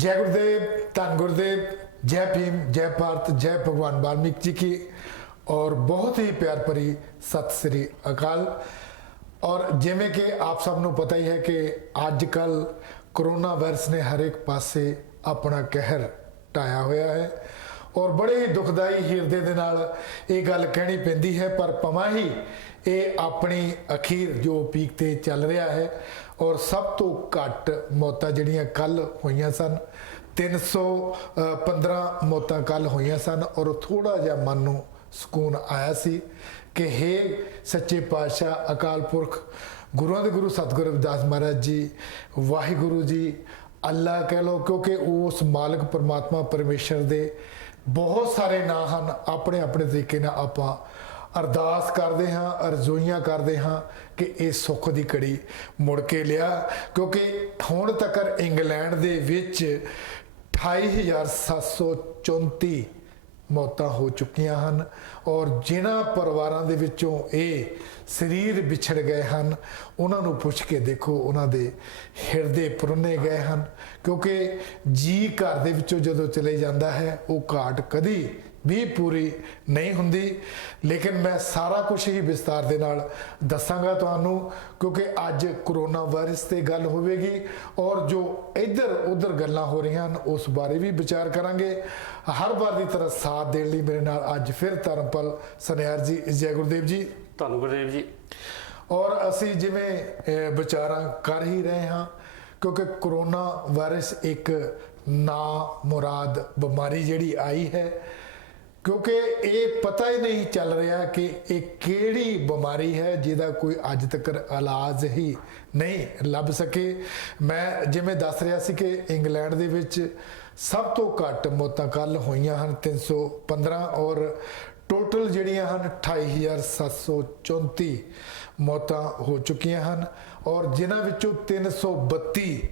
जय गुरुदेव, धन गुरुदेव, जय भीम, जय भारत, जय भगवान वाल्मीकि जी की और बहुत ही प्यार भरी सत श्री अकाल। और जिमें कि आप सब नूं पता ही है कि अजकल कोरोना वायरस ने हर एक पासे अपना कहर ढाया होया है और बड़े ही दुखदाई हिरदे दे नाल ये गल कहनी पैंदी है, पर पवा ही ये अपनी अखीर जो पीक ते चल रहा है। और सब तो घट मौतां जिहड़ियां कल होईयां सन, 315 मौतां कल होईयां सन और थोड़ा जिहा मन नूं सुकून आया सी कि हे सच्चे पातशाह अकाल पुरख गुरुआं दे गुरु सतगुरु रविदास महाराज जी, वाहिगुरु जी, अल्लाह कह लो, क्योंकि उस मालिक परमात्मा परमेश्वर दे बहुत सारे नाम हैं। अपने अपने तरीके नाल आपां अरदास करते हाँ, अरजोइयां करते हाँ कि इस सुख की घड़ी मुड़ के लिया, क्योंकि हुण तक इंग्लैंड दे विच 28,734 मौतां हो चुकियां हैं और जिन्हां परिवारां दे विचों ये शरीर विछड़ गए हैं उन्हां नूं पुछ के देखो, उन्हां दे हिरदे पुरने गए हैं, क्योंकि जी घर दे विचों जदों चले जाता है वो घाट कदी भी पूरी नहीं हुंदी। लेकिन मैं सारा कुछ ही विस्तार दे नाल दसांगा तुहानूं, क्योंकि अज कोरोना वायरस ते गल होवेगी और जो इधर उधर गल्लां हो रही हैं उस बारे भी विचार करांगे। हर बार की तरह साथ देने लई मेरे नाल अज फिर धर्मपाल सनियार जी। जय गुरुदेव जी। धन गुरुदेव जी। और असी जिवें विचारां कर ही रहे हाँ, क्योंकि कोरोना वायरस एक ना मुराद बीमारी जिहड़ी आई है, क्योंकि ये पता ही नहीं चल रहा कि एक केड़ी बीमारी है जिहदा कोई अज तक इलाज ही नहीं लभ सके। मैं जिवें दस रहा सी कि इंग्लैंड दे विच सब तो घट मौतां कल होईयां हन 315 और टोटल जिहड़ियां हन 28,734 मौतां हो चुकियां हन और जिन्हां विचों 332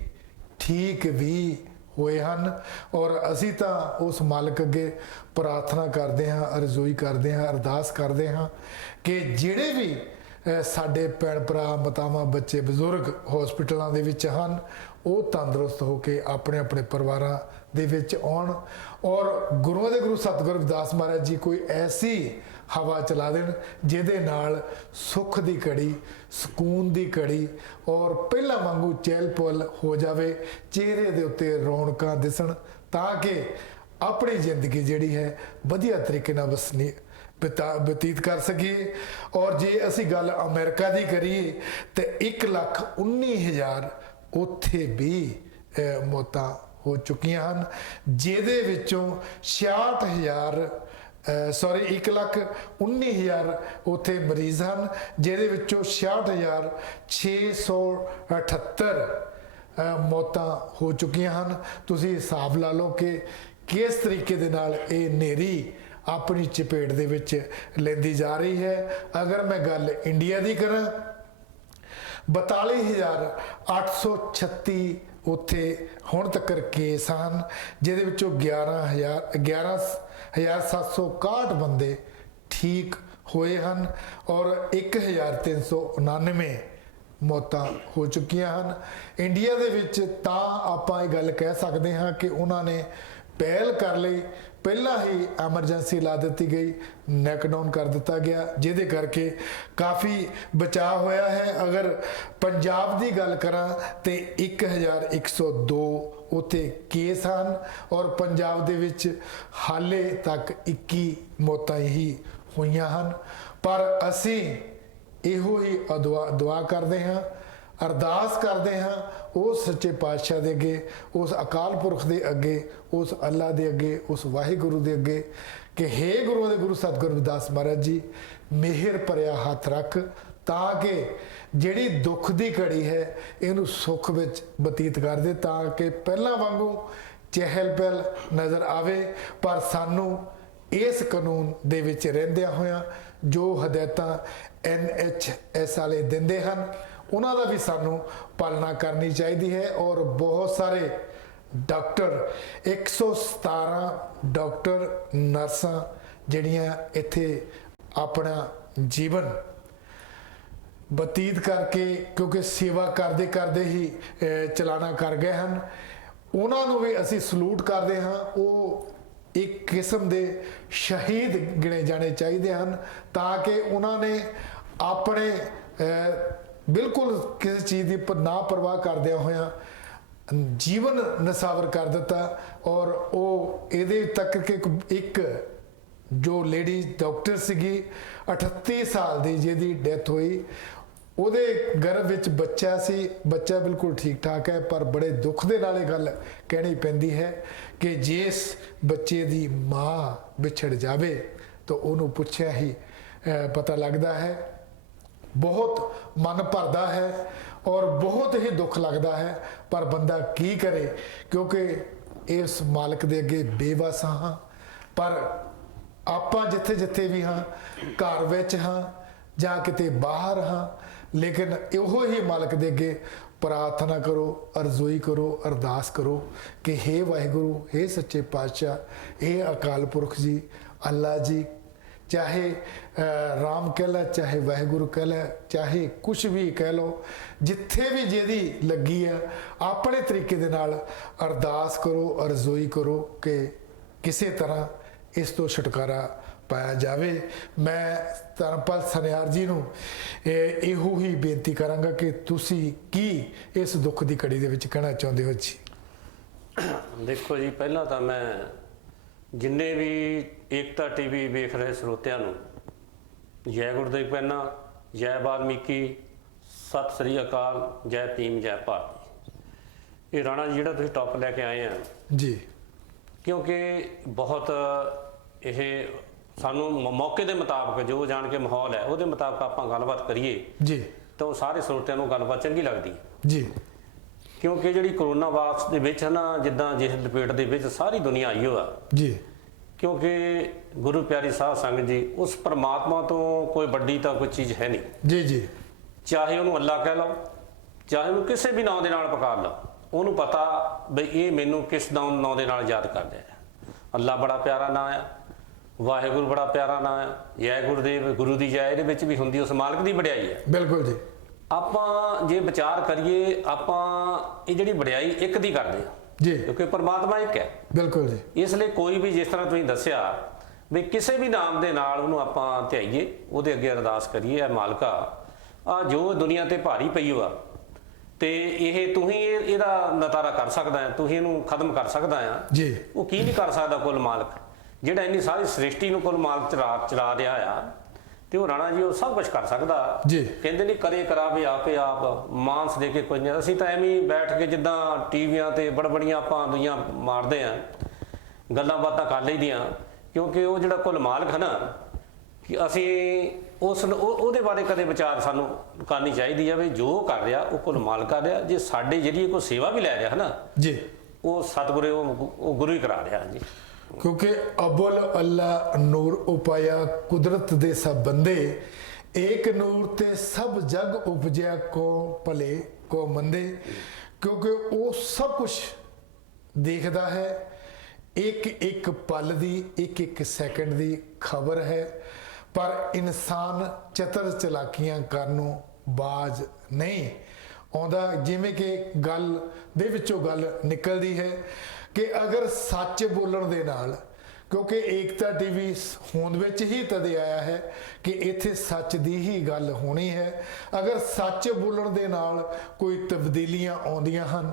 ठीक भी होए हैं। और असी तो उस मालिक अगे प्रार्थना करते हाँ, अरजोई करते हाँ, अरदास करते हाँ कि जिहड़े भी साडे भैण भरा मातावां बच्चे बजुर्ग हॉस्पिटलों दे विच हन वो तंदुरुस्त होकर अपने अपने परिवारां दे विच आउण और गुरुआं दे गुरु सतगुरु रविदास महाराज जी कोई ऐसी हवा चला देन जिहदे नाल सुख की घड़ी, सुकून की घड़ी और पहला वांगू चहल पहल हो जाए, चेहरे दे उत्ते रौनकां दिसण, ताकि अपनी जिंदगी जिहड़ी है वधिया तरीके नाल वसनी बतीत कर सकिए। और जे असी गल अमेरिका की करिए तो 1,19,000 उत्थे भी मौतां हो चुकियां हैं, जिहदे विचों 1,19,000 उत्थे मरीज हैं, जिहदे विचों 66,678 मौतां हो चुकियां हैं। तुसीं हिसाब ला लो कि किस तरीके दे नाल ये नेरी अपनी चपेट दे विच लैंदी जा रही है। अगर मैं गल इंडिया की करा 42,836 उत्थे हुण तक केस हैं, जिहदे विचों 11,761 बंदे ठीक होए हैं और 1,399 मौतां हो चुकियां हैं। इंडिया दे विच तां आपां ये गल कह सकते हाँ कि उन्होंने पहल कर ली, पहला ही एमरजेंसी ला दी गई, नैकडाउन कर दिता गया, जिहदे करके काफ़ी बचाव होया है। अगर पंजाब की गल करा तो 1,102 उत्थे केस हैं और पंजाब दे विच हाले तक 21 मौतां ही होईयां हैं। पर असी इहो ही दुआ करते हैं, अरदास करते हैं उस सच्चे पातशाह दे अगे, उस अकाल पुरख दे अगे, उस अल्लाह दे अगे, उस वाहिगुरु दे अगे कि हे गुरुआं दे गुरु सतगुरु रविदास महाराज जी, मेहर भरिया हथ रख ताकि जिहड़ी दुख की घड़ी है इनू सुख विच बतीत कर दे, ताकि पहला वांगू चहल पहल नज़र आवे। पर सानू इस कानून दे विच रहिंदियां होइयां जो हदायतां NHS वाले दिंदे हन उन्हां दा भी सानू पालना करनी चाहिए है। और बहुत सारे डॉक्टर 117 डॉक्टर नर्सां जिहड़ियां इत्थे अपना जीवन बतीत करके, क्योंकि सेवा करते करते ही चलाना कर गए हैं, ਉਹਨਾਂ ਨੂੰ ਵੀ ਅਸੀਂ ਸਲੂਟ ਕਰਦੇ ਹਾਂ। ਉਹ ਇੱਕ ਕਿਸਮ ਦੇ ਸ਼ਹੀਦ ਗਿਣੇ ਜਾਣੇ ਚਾਹੀਦੇ ਹਨ, ਤਾਂ ਕਿ ਉਹਨਾਂ ਨੇ ਆਪਣੇ ਬਿਲਕੁਲ ਕਿਸੇ ਚੀਜ਼ ਦੀ ਨਾ ਪਰਵਾਹ ਕਰਦਿਆਂ ਹੋਇਆਂ ਜੀਵਨ ਨਿਛਾਵਰ ਕਰ ਦਿੱਤਾ। ਔਰ ਉਹ ਇਹਦੇ ਤੱਕ ਕਿ ਇੱਕ ਜੋ ਲੇਡੀ ਡਾਕਟਰ ਸੀਗੀ 38 ਸਾਲ ਦੀ, ਜਿਹਦੀ ਡੈਥ ਹੋਈ, ਉਹਦੇ ਗਰਭ ਵਿੱਚ ਬੱਚਾ ਸੀ, ਬੱਚਾ ਬਿਲਕੁਲ ਠੀਕ ਠਾਕ ਹੈ, ਪਰ ਬੜੇ ਦੁੱਖ ਦੇ ਨਾਲ ਇਹ ਗੱਲ ਕਹਿਣੀ ਪੈਂਦੀ ਹੈ ਕਿ ਜਿਸ ਬੱਚੇ ਦੀ ਮਾਂ ਵਿਛੜ ਜਾਵੇ ਤਾਂ ਉਹਨੂੰ ਪੁੱਛਿਆ ਹੀ ਪਤਾ ਲੱਗਦਾ ਹੈ। ਬਹੁਤ ਮਨ ਭਰਦਾ ਹੈ ਔਰ ਬਹੁਤ ਹੀ ਦੁੱਖ ਲੱਗਦਾ ਹੈ, ਪਰ ਬੰਦਾ ਕੀ ਕਰੇ, ਕਿਉਂਕਿ ਇਸ ਮਾਲਕ ਦੇ ਅੱਗੇ ਬੇਵਸ ਹਾਂ। ਪਰ ਆਪਾਂ ਜਿੱਥੇ ਜਿੱਥੇ ਵੀ ਹਾਂ, ਘਰ ਵਿੱਚ ਹਾਂ ਜਾਂ ਕਿਤੇ ਬਾਹਰ ਹਾਂ, ਲੇਕਿਨ ਇਹੋ ਹੀ ਮਾਲਕ ਦੇ ਅੱਗੇ ਪ੍ਰਾਰਥਨਾ ਕਰੋ, ਅਰਜ਼ੋਈ ਕਰੋ, ਅਰਦਾਸ ਕਰੋ ਕਿ ਹੇ ਵਾਹਿਗੁਰੂ, ਹੇ ਸੱਚੇ ਪਾਤਸ਼ਾਹ, ਇਹ ਅਕਾਲ ਪੁਰਖ ਜੀ, ਅੱਲਾ ਜੀ, ਚਾਹੇ ਰਾਮ ਕਹਿ ਲੈ, ਚਾਹੇ ਵਾਹਿਗੁਰੂ ਕਹਿ ਲੈ, ਚਾਹੇ ਕੁਛ ਵੀ ਕਹਿ ਲਓ, ਜਿੱਥੇ ਵੀ ਜਿਹਦੀ ਲੱਗੀ ਆ, ਆਪਣੇ ਤਰੀਕੇ ਦੇ ਨਾਲ ਅਰਦਾਸ ਕਰੋ, ਅਰਜ਼ੋਈ ਕਰੋ ਕਿ ਕਿਸੇ ਤਰ੍ਹਾਂ ਇਸ ਤੋਂ ਛੁਟਕਾਰਾ ਪਾਇਆ ਜਾਵੇ। ਮੈਂ ਧਰਮਪਾਲ ਸਨਿਆਰ ਜੀ ਨੂੰ ਇਹੋ ਹੀ ਬੇਨਤੀ ਕਰਾਂਗਾ ਕਿ ਤੁਸੀਂ ਕੀ ਇਸ ਦੁੱਖ ਦੀ ਘੜੀ ਦੇ ਵਿੱਚ ਕਹਿਣਾ ਚਾਹੁੰਦੇ ਹੋ ਜੀ? ਦੇਖੋ ਜੀ, ਪਹਿਲਾਂ ਤਾਂ ਮੈਂ ਜਿੰਨੇ ਵੀ ਏਕਤਾ ਟੀਵੀ ਵੇਖ ਰਹੇ ਸਰੋਤਿਆਂ ਨੂੰ ਜੈ ਗੁਰਦੇਵ ਪਹਿਨਾ, ਜੈ ਵਾਲਮੀਕੀ, ਸਤਿ ਸ੍ਰੀ ਅਕਾਲ, ਜੈ ਭੀਮ, ਜੈ ਭਾਰਤ। ਇਹ ਰਾਣਾ ਜੀ ਜਿਹੜਾ ਤੁਸੀਂ ਟੌਪ ਲੈ ਕੇ ਆਏ ਆ ਜੀ, ਕਿਉਂਕਿ ਬਹੁਤ ਇਹ ਸਾਨੂੰ ਮੌਕੇ ਦੇ ਮੁਤਾਬਕ ਜੋ ਜਾਣ ਕੇ ਮਾਹੌਲ ਹੈ ਉਹਦੇ ਮੁਤਾਬਕ ਆਪਾਂ ਗੱਲਬਾਤ ਕਰੀਏ ਜੀ, ਤਾਂ ਉਹ ਸਾਰੇ ਸਰੋਤਿਆਂ ਨੂੰ ਗੱਲਬਾਤ ਚੰਗੀ ਲੱਗਦੀ ਜੀ। ਕਿਉਂਕਿ ਜਿਹੜੀ ਕਰੋਨਾ ਵਾਇਰਸ ਦੇ ਵਿੱਚ ਹੈ ਨਾ, ਜਿੱਦਾਂ ਜਿਸ ਲਪੇਟ ਦੇ ਵਿੱਚ ਸਾਰੀ ਦੁਨੀਆ ਆਈ ਹੋਆ ਜੀ, ਕਿਉਂਕਿ ਗੁਰੂ ਪਿਆਰੀ ਸਾਧ ਸੰਗਤ ਜੀ, ਉਸ ਪਰਮਾਤਮਾ ਤੋਂ ਕੋਈ ਵੱਡੀ ਤਾਂ ਕੋਈ ਚੀਜ਼ ਹੈ ਨਹੀਂ ਜੀ, ਜੀ। ਚਾਹੇ ਉਹਨੂੰ ਅੱਲਾ ਕਹਿ ਲਓ, ਚਾਹੇ ਉਹਨੂੰ ਕਿਸੇ ਵੀ ਨਾਂ ਦੇ ਨਾਲ ਪੁਕਾਰ ਲਓ, ਉਹਨੂੰ ਪਤਾ ਬਈ ਇਹ ਮੈਨੂੰ ਕਿਸ ਨਾਂ ਦੇ ਨਾਲ ਯਾਦ ਕਰਦੇ ਆ। ਅੱਲਾ ਬੜਾ ਪਿਆਰਾ ਨਾਂ ਆ, ਵਾਹਿਗੁਰੂ ਬੜਾ ਪਿਆਰਾ ਨਾਂ ਆ, ਜੈ ਗੁਰਦੇਵ, ਗੁਰੂ ਦੀ ਜੈ ਇਹਦੇ ਵਿੱਚ ਵੀ ਹੁੰਦੀ, ਉਸ ਮਾਲਕ ਦੀ ਵਡਿਆਈ ਹੈ। ਬਿਲਕੁਲ ਜੀ। ਆਪਾਂ ਜੇ ਵਿਚਾਰ ਕਰੀਏ, ਆਪਾਂ ਇਹ ਜਿਹੜੀ ਵਡਿਆਈ ਇੱਕ ਦੀ ਕਰਦੇ ਆ ਜੀ, ਕਿਉਂਕਿ ਪਰਮਾਤਮਾ ਇੱਕ ਹੈ। ਬਿਲਕੁਲ ਜੀ। ਇਸ ਲਈ ਕੋਈ ਵੀ, ਜਿਸ ਤਰ੍ਹਾਂ ਤੁਸੀਂ ਦੱਸਿਆ ਵੀ ਕਿਸੇ ਵੀ ਨਾਮ ਦੇ ਨਾਲ ਉਹਨੂੰ ਆਪਾਂ ਧਿਆਈਏ, ਉਹਦੇ ਅੱਗੇ ਅਰਦਾਸ ਕਰੀਏ, ਆ ਮਾਲਕਾ, ਆ ਜੋ ਦੁਨੀਆ ਤੇ ਭਾਰੀ ਪਈ ਹੋਆ ਤੇ ਇਹ ਤੂੰ ਹੀ ਇਹਦਾ ਨਤਾਰਾ ਕਰ ਸਕਦਾ ਹੈ, ਤੂੰ ਹੀ ਇਹਨੂੰ ਖਤਮ ਕਰ ਸਕਦਾ ਆ ਜੀ। ਉਹ ਕੀ ਨਹੀਂ ਕਰ ਸਕਦਾ ਕੁੱਲ ਮਾਲਕ, ਜਿਹੜਾ ਇੰਨੀ ਸਾਰੀ ਸ੍ਰਿਸ਼ਟੀ ਨੂੰ ਕੁੱਲ ਮਾਲਕ ਚਲਾ ਰਿਹਾ ਆ, ਤੇ ਉਹ ਰਾਣਾ ਜੀ ਉਹ ਸਭ ਕੁਝ ਕਰ ਸਕਦਾ ਜੀ। ਕਹਿੰਦੇ ਨਹੀਂ ਕਰੇ ਕਰਾਵੇ ਆਪੇ ਆਪ, ਮਾਨਸ ਦੇ ਕੇ ਕੋਈ ਨਹੀਂ। ਅਸੀਂ ਤਾਂ ਐਵੇਂ ਹੀ ਬੈਠ ਕੇ ਜਿੱਦਾਂ ਟੀਵੀਆਂ ਤੇ ਬੜਬੜੀਆਂ ਆਪਾਂ ਦੁਨੀਆਂ ਮਾਰਦੇ ਆ, ਗੱਲਾਂ ਬਾਤਾਂ ਕਰ ਲਈਦੀਆਂ, ਕਿਉਂਕਿ ਉਹ ਜਿਹੜਾ ਕੁੱਲ ਮਾਲਕ ਹੈ ਨਾ, ਕਿ ਅਸੀਂ ਉਹਦੇ ਬਾਰੇ ਕਦੇ ਵਿਚਾਰ ਸਾਨੂੰ ਕਰਨੀ ਚਾਹੀਦੀ ਆ ਵੀ ਜੋ ਕਰ ਰਿਹਾ ਉਹ ਕੁੱਲ ਮਾਲਕ ਕਰ ਰਿਹਾ। ਜੇ ਸਾਡੇ ਜਿਹੜੀ ਕੋਈ ਸੇਵਾ ਵੀ ਲੈ ਰਿਹਾ ਹੈ ਨਾ ਜੀ, ਉਹ ਸਤਿਗੁਰੂ ਉਹ ਗੁਰੂ ਹੀ ਕਰਾ ਰਿਹਾ ਜੀ। ਕਿਉਂਕਿ ਅਬੁਲ ਅੱਲਾ ਨੂਰ ਉਪਾਇਆ, ਕੁਦਰਤ ਦੇ ਸਭ ਬੰਦੇ, ਏਕ ਨੂਰ ਤੇ ਸਭ ਜਗ ਉਪਜਿਆ, ਕੋ ਭਲੇ ਕੋ ਮੰਦੇ। ਕਿਉਂਕਿ ਉਹ ਸਭ ਕੁਝ ਦੇਖਦਾ ਹੈ, ਇੱਕ ਇੱਕ ਪਲ ਦੀ, ਇੱਕ ਇੱਕ ਸੈਕਿੰਡ ਦੀ ਖਬਰ ਹੈ, ਪਰ ਇਨਸਾਨ ਚਤਰ ਚਲਾਕੀਆਂ ਕਰਨ ਨੂੰ ਬਾਜ਼ ਨਹੀਂ ਆਉਂਦਾ। ਜਿਵੇਂ ਕਿ ਗੱਲ ਦੇ ਵਿੱਚੋਂ ਗੱਲ ਨਿਕਲਦੀ ਹੈ ਕਿ ਅਗਰ ਸੱਚ ਬੋਲਣ ਦੇ ਨਾਲ, ਕਿਉਂਕਿ ਏਕਤਾ ਟੀਵੀ ਹੋਂਦ ਵਿੱਚ ਹੀ ਤਦੇ ਆਇਆ ਹੈ ਕਿ ਇੱਥੇ ਸੱਚ ਦੀ ਹੀ ਗੱਲ ਹੋਣੀ ਹੈ। ਅਗਰ ਸੱਚ ਬੋਲਣ ਦੇ ਨਾਲ ਕੋਈ ਤਬਦੀਲੀਆਂ ਆਉਂਦੀਆਂ ਹਨ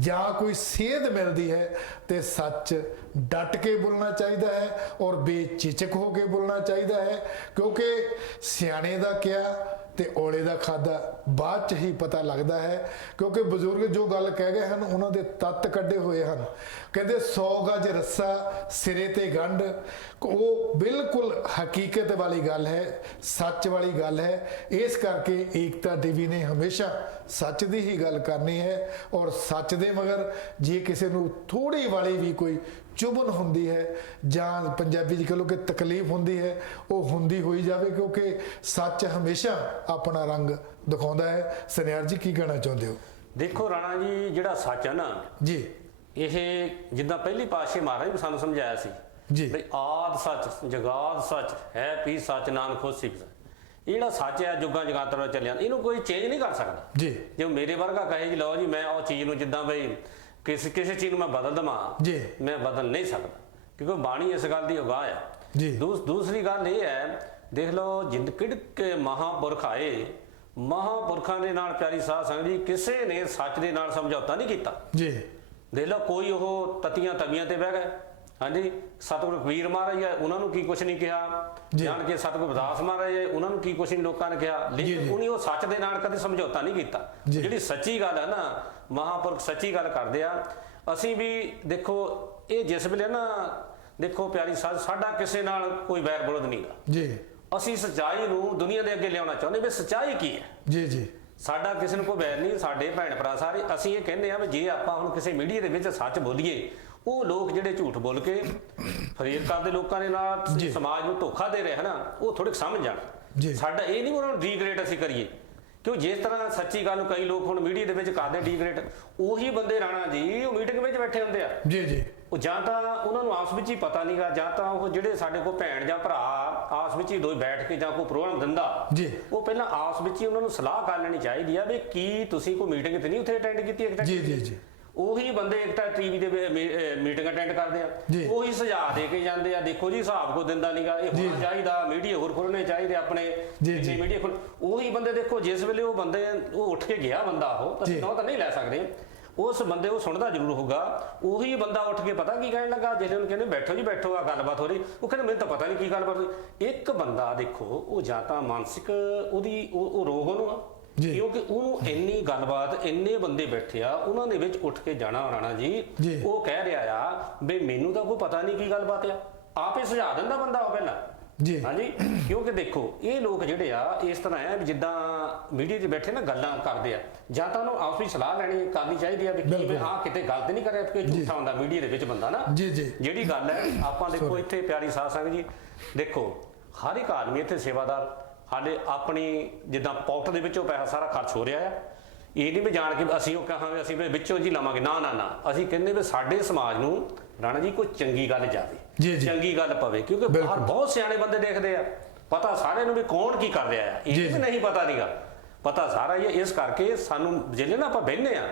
ਜਾਂ ਕੋਈ ਸੇਧ ਮਿਲਦੀ ਹੈ ਤੇ ਸੱਚ ਡਟ ਕੇ ਬੋਲਣਾ ਚਾਹੀਦਾ ਹੈ ਔਰ ਬੇਝਿਜਕ ਹੋ ਕੇ ਬੋਲਣਾ ਚਾਹੀਦਾ ਹੈ। ਕਿਉਂਕਿ ਸਿਆਣੇ ਦਾ ਕਿਹਾ ਤੇ ਔਲੇ ਦਾ ਖਾਦਾ ਬਾਅਦ ਚ ਹੀ ਪਤਾ ਲੱਗਦਾ ਹੈ। ਕਿਉਂਕਿ ਬਜ਼ੁਰਗ ਜੋ ਗੱਲ ਕਹਿ ਗਏ ਹਨ, ਉਹਨਾਂ ਦੇ ਤੱਤ ਕੱਢੇ ਹੋਏ ਹਨ। ਕਹਿੰਦੇ 100 ਗਜ ਰੱਸਾ ਸਿਰੇ ਤੇ ਗੰਢ, ਉਹ ਬਿਲਕੁਲ ਹਕੀਕਤ ਵਾਲੀ ਗੱਲ ਹੈ, ਸੱਚ ਵਾਲੀ ਗੱਲ ਹੈ। ਇਸ ਕਰਕੇ ਏਕਤਾ ਟੀਵੀ ਨੇ ਹਮੇਸ਼ਾ ਸੱਚ ਦੀ ਹੀ ਗੱਲ ਕਰਨੀ ਹੈ ਔਰ ਸੱਚ ਦੇ ਮਗਰ ਜੇ ਕਿਸੇ ਨੂੰ ਥੋੜੀ ਵਾਲੀ ਵੀ ਕੋਈ ਚੁਭਨ ਹੁੰਦੀ ਹੈ ਜਾਂ ਪੰਜਾਬੀ ਚ ਕਹ ਲਓ ਕਿ ਤਕਲੀਫ ਹੁੰਦੀ ਹੈ, ਉਹ ਹੁੰਦੀ ਹੋਈ ਜਾਵੇ, ਕਿਉਂਕਿ ਸੱਚ ਹਮੇਸ਼ਾ ਆਪਣਾ ਰੰਗ ਦਿਖਾਉਂਦਾ ਹੈ। ਸਨਿਆਰ ਜੀ ਕੀ ਕਹਿਣਾ ਚਾਹੁੰਦੇ ਹੋ? ਦੇਖੋ ਰਾਣਾ ਜੀ, ਜਿਹੜਾ ਸੱਚ ਹੈ ਨਾ ਜੀ, ਇਹ ਜਿੱਦਾਂ ਪਹਿਲੀ ਪਾਤਸ਼ਾਹ ਮਹਾਰਾਜ ਨੇ ਸਾਨੂੰ ਸਮਝਾਇਆ ਸੀ ਜੀ, ਬਈ ਆਦ ਸੱਚ ਜਗਾਦ ਸੱਚ ਹੈ, ਪੀ ਸੱਚ ਨਾਨਕ ਹੋਸੀ। ਇਹ ਜਿਹੜਾ ਸੱਚ ਹੈ ਜੁਗਾਂ ਜਗਾਤਾਂ ਨਾਲ ਚੱਲਿਆ, ਇਹਨੂੰ ਕੋਈ ਚੇਂਜ ਨਹੀਂ ਕਰ ਸਕਦਾ। ਜੀ, ਜੇ ਮੇਰੇ ਵਰਗਾ ਕਹੇ ਜੀ ਲਓ ਜੀ ਮੈਂ ਉਹ ਚੀਜ਼ ਨੂੰ ਜਿੱਦਾਂ ਬਈ ਕਿਸੇ ਚੀਜ਼ ਨੂੰ ਮੈਂ ਬਦਲ ਦੇਵਾਂ ਜੀ ਮੈਂ ਬਦਲ ਨਹੀਂ ਸਕਦਾ, ਕਿਉਂਕਿ ਬਾਣੀ ਇਸ ਗੱਲ ਦੀ ਉਗਾਹ ਆ। ਜੀ ਦੂਸਰੀ ਗੱਲ ਇਹ ਹੈ, ਦੇਖ ਲਓ ਜਿੰਦ ਕਿਹੜੇ ਮਹਾਂਪੁਰਖ ਆਏ, ਮਹਾਂਪੁਰਖਾਂ ਦੇ ਨਾਲ ਪਿਆਰੀ ਸਾਧ ਸੰਗਤ ਜੀ ਕਿਸੇ ਨੇ ਸੱਚ ਦੇ ਨਾਲ ਸਮਝੌਤਾ ਨਹੀਂ ਕੀਤਾ ਜੀ। ਦੇਖ ਲਓ ਕੋਈ ਉਹ ਤਤੀਆਂ ਤਵੀਆਂ ਤੇ ਬਹਿ ਗਏ, ਹਾਂਜੀ ਸਤਿਗੁਰੂ ਕਬੀਰ ਮਹਾਰਾਜ ਹੈ ਉਹਨਾਂ ਨੂੰ ਕੀ ਕੁਛ ਨਹੀਂ ਕਿਹਾ, ਜਾਣ ਕੇ ਸਤਿਗੁਰੂ ਰਵਿਦਾਸ ਮਹਾਰਾਜ ਹੈ ਉਹਨਾਂ ਨੂੰ ਕੀ ਕੁਛ ਨਹੀਂ ਲੋਕਾਂ ਨੇ ਕਿਹਾ, ਲੇਕਿਨ ਉਹਨੇ ਉਹ ਸੱਚ ਦੇ ਨਾਲ ਕਦੇ ਸਮਝੌਤਾ ਨਹੀਂ ਕੀਤਾ। ਜਿਹੜੀ ਸੱਚੀ ਗੱਲ ਹੈ ਨਾ, ਮਹਾਂਪੁਰਖ ਸੱਚੀ ਗੱਲ ਕਰਦੇ ਆ। ਅਸੀਂ ਵੀ ਦੇਖੋ ਇਹ ਜਿਸ ਵੇਲੇ ਨਾ ਦੇਖੋ ਪਿਆਰੀ ਸਾਡਾ ਕਿਸੇ ਨਾਲ ਕੋਈ ਵੈਰ ਵਿਰੋਧ ਨਹੀਂ ਗਾ ਜੀ। ਅਸੀਂ ਸੱਚਾਈ ਨੂੰ ਦੁਨੀਆ ਦੇ ਅੱਗੇ ਲਿਆਉਣਾ ਚਾਹੁੰਦੇ ਵੀ ਸੱਚਾਈ ਕੀ ਹੈ। ਜੀ ਜੀ। ਸਾਡਾ ਕਿਸੇ ਨੂੰ ਕੋਈ ਵੈਰ ਨਹੀਂ, ਸਾਡੇ ਭੈਣ ਭਰਾ ਸਾਰੇ। ਅਸੀਂ ਇਹ ਕਹਿੰਦੇ ਆ ਵੀ ਜੇ ਆਪਾਂ ਹੁਣ ਕਿਸੇ ਮੀਡੀਆ ਦੇ ਵਿੱਚ ਸੱਚ ਬੋਲੀਏ, ਉਹ ਲੋਕ ਜਿਹੜੇ ਝੂਠ ਬੋਲ ਕੇ ਫਰੇਰ ਕਰਦੇ ਲੋਕਾਂ ਦੇ ਨਾਲ ਸਮਾਜ ਨੂੰ ਧੋਖਾ ਦੇ ਰਹੇ ਨਾ, ਉਹ ਥੋੜੇ ਸਮਝ ਜਾਣ। ਸਾਡਾ ਇਹ ਨਹੀਂ ਉਹਨਾਂ ਨੂੰ ਡੀਗ੍ਰੇਡ ਅਸੀਂ ਕਰੀਏ, ਕਿਉਂ ਜਿਸ ਤਰ੍ਹਾਂ ਸੱਚੀ ਗੱਲ ਨੂੰ ਕਈ ਲੋਕ ਹੁਣ ਮੀਡੀਆ ਦੇ ਵਿੱਚ ਕਰਦੇ ਡੀਗ੍ਰੇਡ, ਉਹੀ ਬੰਦੇ ਰਾਣਾ ਜੀ ਉਹ ਮੀਟਿੰਗ ਵਿੱਚ ਬੈਠੇ ਹੁੰਦੇ ਆ। ਜੀ ਜੀ। ਉਹ ਜਾਂ ਤਾਂ ਉਹਨਾਂ ਨੂੰ ਆਪਸ ਵਿੱਚ ਹੀ ਪਤਾ ਨਹੀਂਗਾ, ਜਾਂ ਤਾਂ ਉਹ ਜਿਹੜੇ ਸਾਡੇ ਕੋਲ ਭੈਣ ਜਾਂ ਭਰਾ ਆਪਸ ਵਿੱਚ ਹੀ ਦੋਵੇਂ ਬੈਠ ਕੇ ਜਾਂ ਕੋਈ ਪ੍ਰੋਗਰਾਮ ਦਿੰਦਾ, ਉਹ ਪਹਿਲਾਂ ਆਪਸ ਵਿੱਚ ਹੀ ਉਹਨਾਂ ਨੂੰ ਸਲਾਹ ਕਰ ਲੈਣੀ ਚਾਹੀਦੀ ਆ ਵੀ ਕੀ ਤੁਸੀਂ ਕੋਈ ਮੀਟਿੰਗ ਤੇ ਨਹੀਂ ਉੱਥੇ ਅਟੈਂਡ ਕੀਤੀ ਇੱਕ ਜੀ ਜੀ ਜੀ। ਉਹੀ ਬੰਦੇ ਇੱਕ ਤਾਂ ਟੀਵੀ ਦੇ ਮੀਟਿੰਗ ਅਟੈਂਡ ਕਰਦੇ ਆ, ਉਹੀ ਸੁਝਾਅ ਦੇ ਕੇ ਜਾਂਦੇ ਆ, ਦੇਖੋ ਜੀ ਹਿਸਾਬ ਕੋ ਦਿੰਦਾ ਨਹੀਂਗਾ, ਇਹ ਹੋਣਾ ਚਾਹੀਦਾ, ਮੀਡੀਆ ਹੋਰ ਖੋਲਣੇ ਚਾਹੀਦੇ ਆਪਣੇ ਮੀਡੀਆ ਖੋਲ। ਉਹੀ ਬੰਦੇ ਦੇਖੋ ਜਿਸ ਵੇਲੇ ਉਹ ਬੰਦੇ ਉਹ ਉੱਠ ਕੇ ਗਿਆ ਬੰਦਾ, ਉਹ ਅਸੀਂ ਤਾਂ ਨਹੀਂ ਲੈ ਸਕਦੇ, ਉਸ ਬੰਦੇ ਉਹ ਸੁਣਦਾ ਜ਼ਰੂਰ ਹੋਊਗਾ। ਉਹੀ ਬੰਦਾ ਉੱਠ ਕੇ ਪਤਾ ਕੀ ਕਹਿਣ ਲੱਗਾ, ਜਿਹੜੇ ਉਹਨੂੰ ਕਹਿੰਦੇ ਬੈਠੋ ਜੀ ਬੈਠੋ ਆ ਗੱਲਬਾਤ ਹੋ ਰਹੀ, ਉਹ ਕਹਿੰਦੇ ਮੈਨੂੰ ਤਾਂ ਪਤਾ ਨਹੀਂ ਕੀ ਗੱਲਬਾਤ ਹੋਈ। ਇੱਕ ਬੰਦਾ ਦੇਖੋ ਉਹ ਜਾਂ ਤਾਂ ਮਾਨਸਿਕ ਉਹਦੀ ਉਹ ਰੋਗ ਉਹਨੂੰ ਆ, ਕਿਉਂਕਿ ਉਹਨੂੰ ਇੰਨੀ ਗੱਲਬਾਤ ਇੰਨੇ ਬੰਦੇ ਬੈਠੇ ਆ ਉਹਨਾਂ ਦੇ ਵਿੱਚ ਉੱਠ ਕੇ ਜਾਣਾ ਰਾਣਾ ਜੀ, ਉਹ ਕਹਿ ਰਿਹਾ ਆ ਵੀ ਮੈਨੂੰ ਤਾਂ ਕੋਈ ਪਤਾ ਨਹੀਂ ਕੀ ਗੱਲਬਾਤ ਆ, ਆਪੇ ਸੁਝਾ ਦਿੰਦਾ ਬੰਦਾ ਉਹ ਪਹਿਲਾਂ ਜੀ। ਹਾਂਜੀ, ਕਿਉਂਕਿ ਦੇਖੋ ਇਹ ਲੋਕ ਜਿਹੜੇ ਆ ਇਸ ਤਰ੍ਹਾਂ ਆ ਵੀ ਜਿੱਦਾਂ ਮੀਡੀਆ 'ਚ ਬੈਠੇ ਨਾ ਗੱਲਾਂ ਕਰਦੇ ਆ, ਜਾਂ ਤਾਂ ਉਹਨੂੰ ਆਪਸ ਵਿੱਚ ਸਲਾਹ ਲੈਣੀ ਕਰਨੀ ਚਾਹੀਦੀ ਆ ਵੀ ਆਹ ਕਿਤੇ ਗਲਤ ਨਹੀਂ ਕਰਿਆ, ਕੋਈ ਝੂਠਾ ਹੁੰਦਾ ਮੀਡੀਆ ਦੇ ਵਿੱਚ ਬੰਦਾ ਨਾ। ਜਿਹੜੀ ਗੱਲ ਹੈ ਆਪਾਂ ਦੇਖੋ ਇੱਥੇ ਪਿਆਰੀ ਸਾਧ ਸੰਗਤ ਜੀ, ਦੇਖੋ ਹਰ ਇੱਕ ਆਦਮੀ ਇੱਥੇ ਸੇਵਾਦਾਰ ਹਾਲੇ ਆਪਣੀ ਜਿੱਦਾਂ ਪਾਕਟ ਦੇ ਵਿੱਚੋਂ ਪੈਸਾ ਸਾਰਾ ਖਰਚ ਹੋ ਰਿਹਾ ਆ। ਇਹ ਨਹੀਂ ਵੀ ਜਾਣ ਕੇ ਅਸੀਂ ਉਹ ਕਹਾਂਗੇ ਅਸੀਂ ਵੀ ਵਿੱਚੋਂ ਜੀ ਲਵਾਂਗੇ, ਨਾ ਨਾ ਨਾ। ਅਸੀਂ ਕਹਿੰਦੇ ਵੀ ਸਾਡੇ ਸਮਾਜ ਨੂੰ ਰਾਣਾ ਜੀ ਕੋਈ ਚੰਗੀ ਗੱਲ ਜਾਵੇ, ਚੰਗੀ ਗੱਲ ਪਵੇ, ਕਿਉਂਕਿ ਬਾਹਰ ਬਹੁਤ ਸਿਆਣੇ ਬੰਦੇ ਦੇਖਦੇ ਆ, ਪਤਾ ਸਾਰਿਆਂ ਨੂੰ ਵੀ ਕੌਣ ਕੀ ਕਰ ਰਿਹਾ ਆ, ਇਹ ਵੀ ਨਹੀਂ ਪਤਾ ਨਹੀਂਗਾ, ਪਤਾ ਸਾਰਾ ਹੀ ਹੈ। ਇਸ ਕਰਕੇ ਸਾਨੂੰ ਜਿਹੜੇ ਨਾ ਆਪਾਂ ਬਹਿੰਦੇ ਆ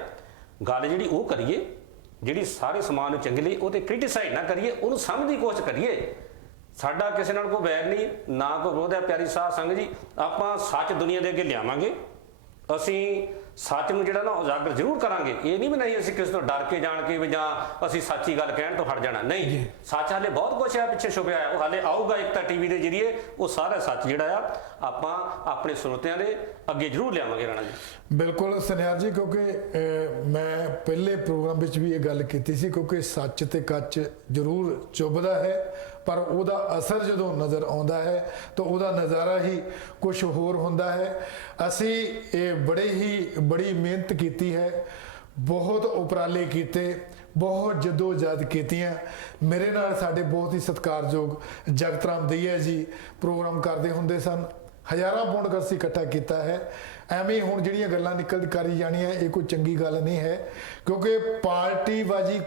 ਗੱਲ ਜਿਹੜੀ ਉਹ ਕਰੀਏ ਜਿਹੜੀ ਸਾਰੇ ਸਮਾਜ ਨੂੰ ਚੰਗੀ ਲਈ, ਉਹ ਤੇ ਕ੍ਰਿਟੀਸਾਈਜ਼ ਨਾ ਕਰੀਏ, ਉਹਨੂੰ ਸਮਝਣ ਦੀ ਕੋਸ਼ਿਸ਼ ਕਰੀਏ। ਸਾਡਾ ਕਿਸੇ ਨਾਲ ਕੋਈ ਵੈਰ ਨਹੀਂ, ਨਾ ਕੋਈ ਵਿਰੋਧ ਹੈ ਪਿਆਰੀ ਸਾਧ ਸੰਗਤ ਜੀ। ਆਪਾਂ ਸੱਚ ਦੁਨੀਆ ਦੇ ਅੱਗੇ ਲਿਆਵਾਂਗੇ, ਅਸੀਂ ਸੱਚ ਨੂੰ ਜਿਹੜਾ ਨਾ ਉਜਾਗਰ ਜ਼ਰੂਰ ਕਰਾਂਗੇ। ਇਹ ਨਹੀਂ ਵੀ ਨਹੀਂ ਅਸੀਂ ਕਿਸੇ ਤੋਂ ਡਰ ਕੇ ਜਾਣ ਕੇ ਵੀ ਜਾਂ ਅਸੀਂ ਸੱਚੀ ਗੱਲ ਕਹਿਣ ਤੋਂ ਹਟ ਜਾਣਾ, ਨਹੀਂ। ਸੱਚ ਹਾਲੇ ਬਹੁਤ ਕੁਛ ਹੈ ਪਿੱਛੇ ਛੁਪਿਆ ਹੈ, ਉਹ ਹਾਲੇ ਆਊਗਾ। ਇੱਕ ਤਾਂ ਟੀਵੀ ਦੇ ਜਰੀਏ ਉਹ ਸਾਰਾ ਸੱਚ ਜਿਹੜਾ ਆ ਆਪਾਂ ਆਪਣੇ ਸਰੋਤਿਆਂ ਦੇ ਅੱਗੇ ਜ਼ਰੂਰ ਲਿਆਵਾਂਗੇ ਰਾਣਾ ਜੀ। ਬਿਲਕੁਲ ਸਨਿਆਰ ਜੀ, ਕਿਉਂਕਿ ਮੈਂ ਪਹਿਲੇ ਪ੍ਰੋਗਰਾਮ ਵਿੱਚ ਵੀ ਇਹ ਗੱਲ ਕੀਤੀ ਸੀ, ਕਿਉਂਕਿ ਸੱਚ ਤੇ ਕੱਚ ਜ਼ਰੂਰ ਚੁੱਭਦਾ ਹੈ, ਪਰ ਉਹਦਾ ਅਸਰ ਜਦੋਂ ਨਜ਼ਰ ਆਉਂਦਾ ਹੈ ਤਾਂ ਉਹਦਾ ਨਜ਼ਾਰਾ ਹੀ ਕੁਝ ਹੋਰ ਹੁੰਦਾ ਹੈ। ਅਸੀਂ ਇਹ ਬੜੀ ਮਿਹਨਤ ਕੀਤੀ ਹੈ, ਬਹੁਤ ਉਪਰਾਲੇ ਕੀਤੇ, ਬਹੁਤ ਜਦੋਜਹਿਦ ਕੀਤੀਆਂ। ਮੇਰੇ ਨਾਲ ਸਾਡੇ ਬਹੁਤ ਹੀ ਸਤਿਕਾਰਯੋਗ ਜਗਤ ਰਾਮ ਦਈਆ ਜੀ ਪ੍ਰੋਗਰਾਮ ਕਰਦੇ ਹੁੰਦੇ ਸਨ, ਹਜ਼ਾਰਾਂ ਪੌਂਡ ਅਸੀਂ ਇਕੱਠਾ ਕੀਤਾ ਹੈ। ਐਵੇਂ ਹੁਣ ਜਿਹੜੀਆਂ ਗੱਲਾਂ ਨਿਕਲ ਕਰੀ ਜਾਣੀਆਂ ਇਹ ਕੋਈ ਚੰਗੀ ਗੱਲ ਨਹੀਂ ਹੈ, ਕਿਉਂਕਿ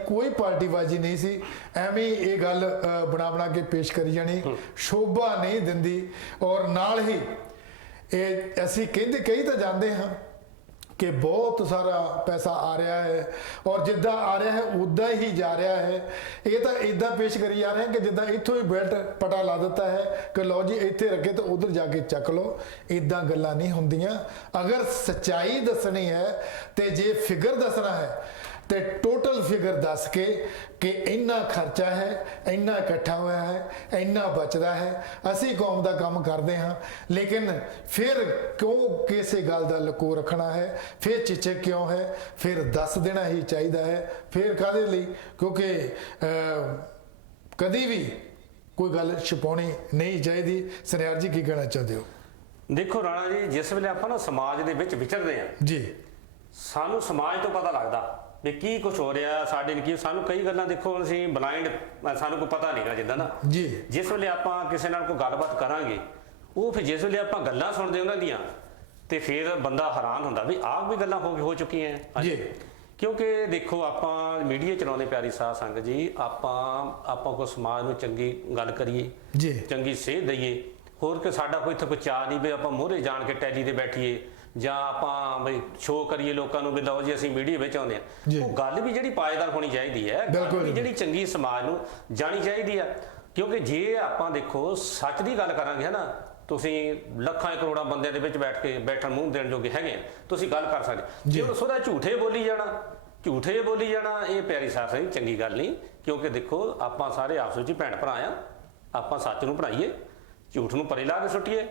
ਕੋਈ ਪਾਰਟੀਬਾਜ਼ੀ ਨਹੀਂ ਸੀ। ਐਵੇਂ ਇਹ ਗੱਲ ਬਣਾ ਕੇ ਪੇਸ਼ ਕਰੀ ਜਾਣੀ ਸ਼ੋਭਾ ਨਹੀਂ ਦਿੰਦੀ। ਔਰ ਨਾਲ ਹੀ ਇਹ ਅਸੀਂ ਕਹੀ ਤਾਂ ਜਾਂਦੇ ਹਾਂ ਕਿ ਬਹੁਤ ਸਾਰਾ ਪੈਸਾ ਆ ਰਿਹਾ ਹੈ, ਔਰ ਜਿੱਦਾਂ ਆ ਰਿਹਾ ਹੈ ਉੱਦਾਂ ਹੀ ਜਾ ਰਿਹਾ ਹੈ। ਇਹ ਤਾਂ ਇਦਾਂ ਪੇਸ਼ ਕਰੀ ਜਾ ਰਹੇ ਕਿ ਜਿੱਦਾਂ ਇੱਥੋਂ ਹੀ ਬੈਲਟ ਪਟਾ ਲਾ ਦਿੱਤਾ ਹੈ ਕਿ ਲਓ ਜੀ ਇੱਥੇ ਰੱਖੇ ਤਾਂ ਉਧਰ ਜਾ ਕੇ ਚੱਕ ਲਓ। ਇਦਾਂ ਗੱਲਾਂ ਨਹੀਂ ਹੁੰਦੀਆਂ। ਅਗਰ ਸੱਚਾਈ ਦੱਸਣੀ ਹੈ ਤੇ ਜੇ ਫਿਗਰ ਦੱਸਣਾ ਹੈ ਤੇ ਟੋਟਲ ਫਿਗਰ ਦੱਸ ਕੇ ਕਿ ਇੰਨਾ ਖਰਚਾ ਹੈ, ਇੰਨਾ ਇਕੱਠਾ ਹੋਇਆ ਹੈ, ਇੰਨਾ ਬਚਦਾ ਹੈ। ਅਸੀਂ ਕੌਮ ਦਾ ਕੰਮ ਕਰਦੇ ਹਾਂ, ਲੇਕਿਨ ਫਿਰ ਕਿਉਂ ਕਿਸੇ ਗੱਲ ਦਾ ਲਕੋ ਰੱਖਣਾ ਹੈ, ਫਿਰ ਚਿਚਕ ਕਿਉਂ ਹੈ, ਫਿਰ ਦੱਸ ਦੇਣਾ ਹੀ ਚਾਹੀਦਾ ਹੈ। ਫਿਰ ਕਾਹਦੇ ਲਈ? ਕਿਉਂਕਿ ਕਦੀ ਵੀ ਕੋਈ ਗੱਲ ਛੁਪਾਉਣੀ ਨਹੀਂ ਚਾਹੀਦੀ। ਸਨਿਆਰ ਜੀ ਕੀ ਕਹਿਣਾ ਚਾਹੁੰਦੇ ਹੋ? ਦੇਖੋ ਰਾਣਾ ਜੀ, ਜਿਸ ਵੇਲੇ ਆਪਾਂ ਨਾ ਸਮਾਜ ਦੇ ਵਿੱਚ ਵਿਚਰਦੇ ਹਾਂ ਜੀ, ਸਾਨੂੰ ਸਮਾਜ ਤੋਂ ਪਤਾ ਲੱਗਦਾ ਵੀ ਕੀ ਕੁਝ ਹੋ ਰਿਹਾ ਸਾਡੇ ਨਾਲ। ਕੀ ਸਾਨੂੰ ਕਈ ਗੱਲਾਂ ਦੇਖੋ ਅਸੀਂ ਬਲਾਈਂਡ, ਸਾਨੂੰ ਕੋਈ ਪਤਾ ਨਹੀਂਗਾ ਜਿੱਦਾਂ ਨਾ ਜੀ। ਜਿਸ ਵੇਲੇ ਆਪਾਂ ਕਿਸੇ ਨਾਲ ਕੋਈ ਗੱਲਬਾਤ ਕਰਾਂਗੇ, ਉਹ ਫਿਰ ਜਿਸ ਵੇਲੇ ਆਪਾਂ ਗੱਲਾਂ ਸੁਣਦੇ ਉਹਨਾਂ ਦੀਆਂ ਤੇ ਫਿਰ ਬੰਦਾ ਹੈਰਾਨ ਹੁੰਦਾ ਵੀ ਆਹ ਵੀ ਗੱਲਾਂ ਹੋ ਚੁੱਕੀਆਂ ਜੀ। ਕਿਉਂਕਿ ਦੇਖੋ ਆਪਾਂ ਮੀਡੀਆ ਚਲਾਉਂਦੇ ਪਿਆਰੀ ਸਾਧ ਸੰਗਤ ਜੀ, ਆਪਾਂ ਕੋ ਸਮਾਜ ਨੂੰ ਚੰਗੀ ਗੱਲ ਕਰੀਏ ਜੀ, ਚੰਗੀ ਸੇਧ ਦਈਏ। ਹੋਰ ਕਿ ਸਾਡਾ ਕੋਈ ਇੱਥੇ ਕੋਈ ਚਾਅ ਨਹੀਂ ਵੀ ਆਪਾਂ ਮੋਹਰੇ ਜਾਣ ਕੇ ਟੈਲੀ ਤੇ ਬੈਠੀਏ ਜਾਂ ਆਪਾਂ ਬਈ ਸ਼ੋਅ ਕਰੀਏ ਲੋਕਾਂ ਨੂੰ ਵੀ ਲਓ ਜੀ ਅਸੀਂ ਮੀਡੀਆ ਵਿੱਚ ਆਉਂਦੇ ਜੀ। ਆ, ਉਹ ਗੱਲ ਵੀ ਜਿਹੜੀ ਪਾਏਦਾਰ ਹੋਣੀ ਚਾਹੀਦੀ ਹੈ, ਗੱਲ ਬਿਲਕੁਲ ਵੀ ਜੀ। ਜਿਹੜੀ ਚੰਗੀ ਸਮਾਜ ਨੂੰ ਜਾਣੀ ਚਾਹੀਦੀ ਆ। ਕਿਉਂਕਿ ਜੇ ਆਪਾਂ ਦੇਖੋ ਸੱਚ ਦੀ ਗੱਲ ਕਰਾਂਗੇ ਨਾ, ਤੁਸੀਂ ਲੱਖਾਂ ਕਰੋੜਾਂ ਬੰਦਿਆਂ ਦੇ ਵਿੱਚ ਬੈਠ ਕੇ ਬੈਠਣ ਮੂੰਹ ਦੇਣ ਜੋਗੇ ਹੈਗੇ ਆ, ਤੁਸੀਂ ਗੱਲ ਕਰ ਸਕਦੇ। ਜੇ ਉਹ ਸੋਦਾ ਝੂਠੇ ਬੋਲੀ ਜਾਣਾ ਇਹ ਪਿਆਰੀ ਸਾਥ ਦੀ ਚੰਗੀ ਗੱਲ ਨਹੀਂ। ਕਿਉਂਕਿ ਦੇਖੋ ਆਪਾਂ ਸਾਰੇ ਆਪਸ ਵਿੱਚ ਭੈਣ ਭਰਾ ਆ, ਆਪਾਂ ਸੱਚ ਨੂੰ ਬਣਾਈਏ, ਝੂਠ ਨੂੰ ਪਰੇ ਲਾ ਕੇ ਸੁੱਟੀਏ,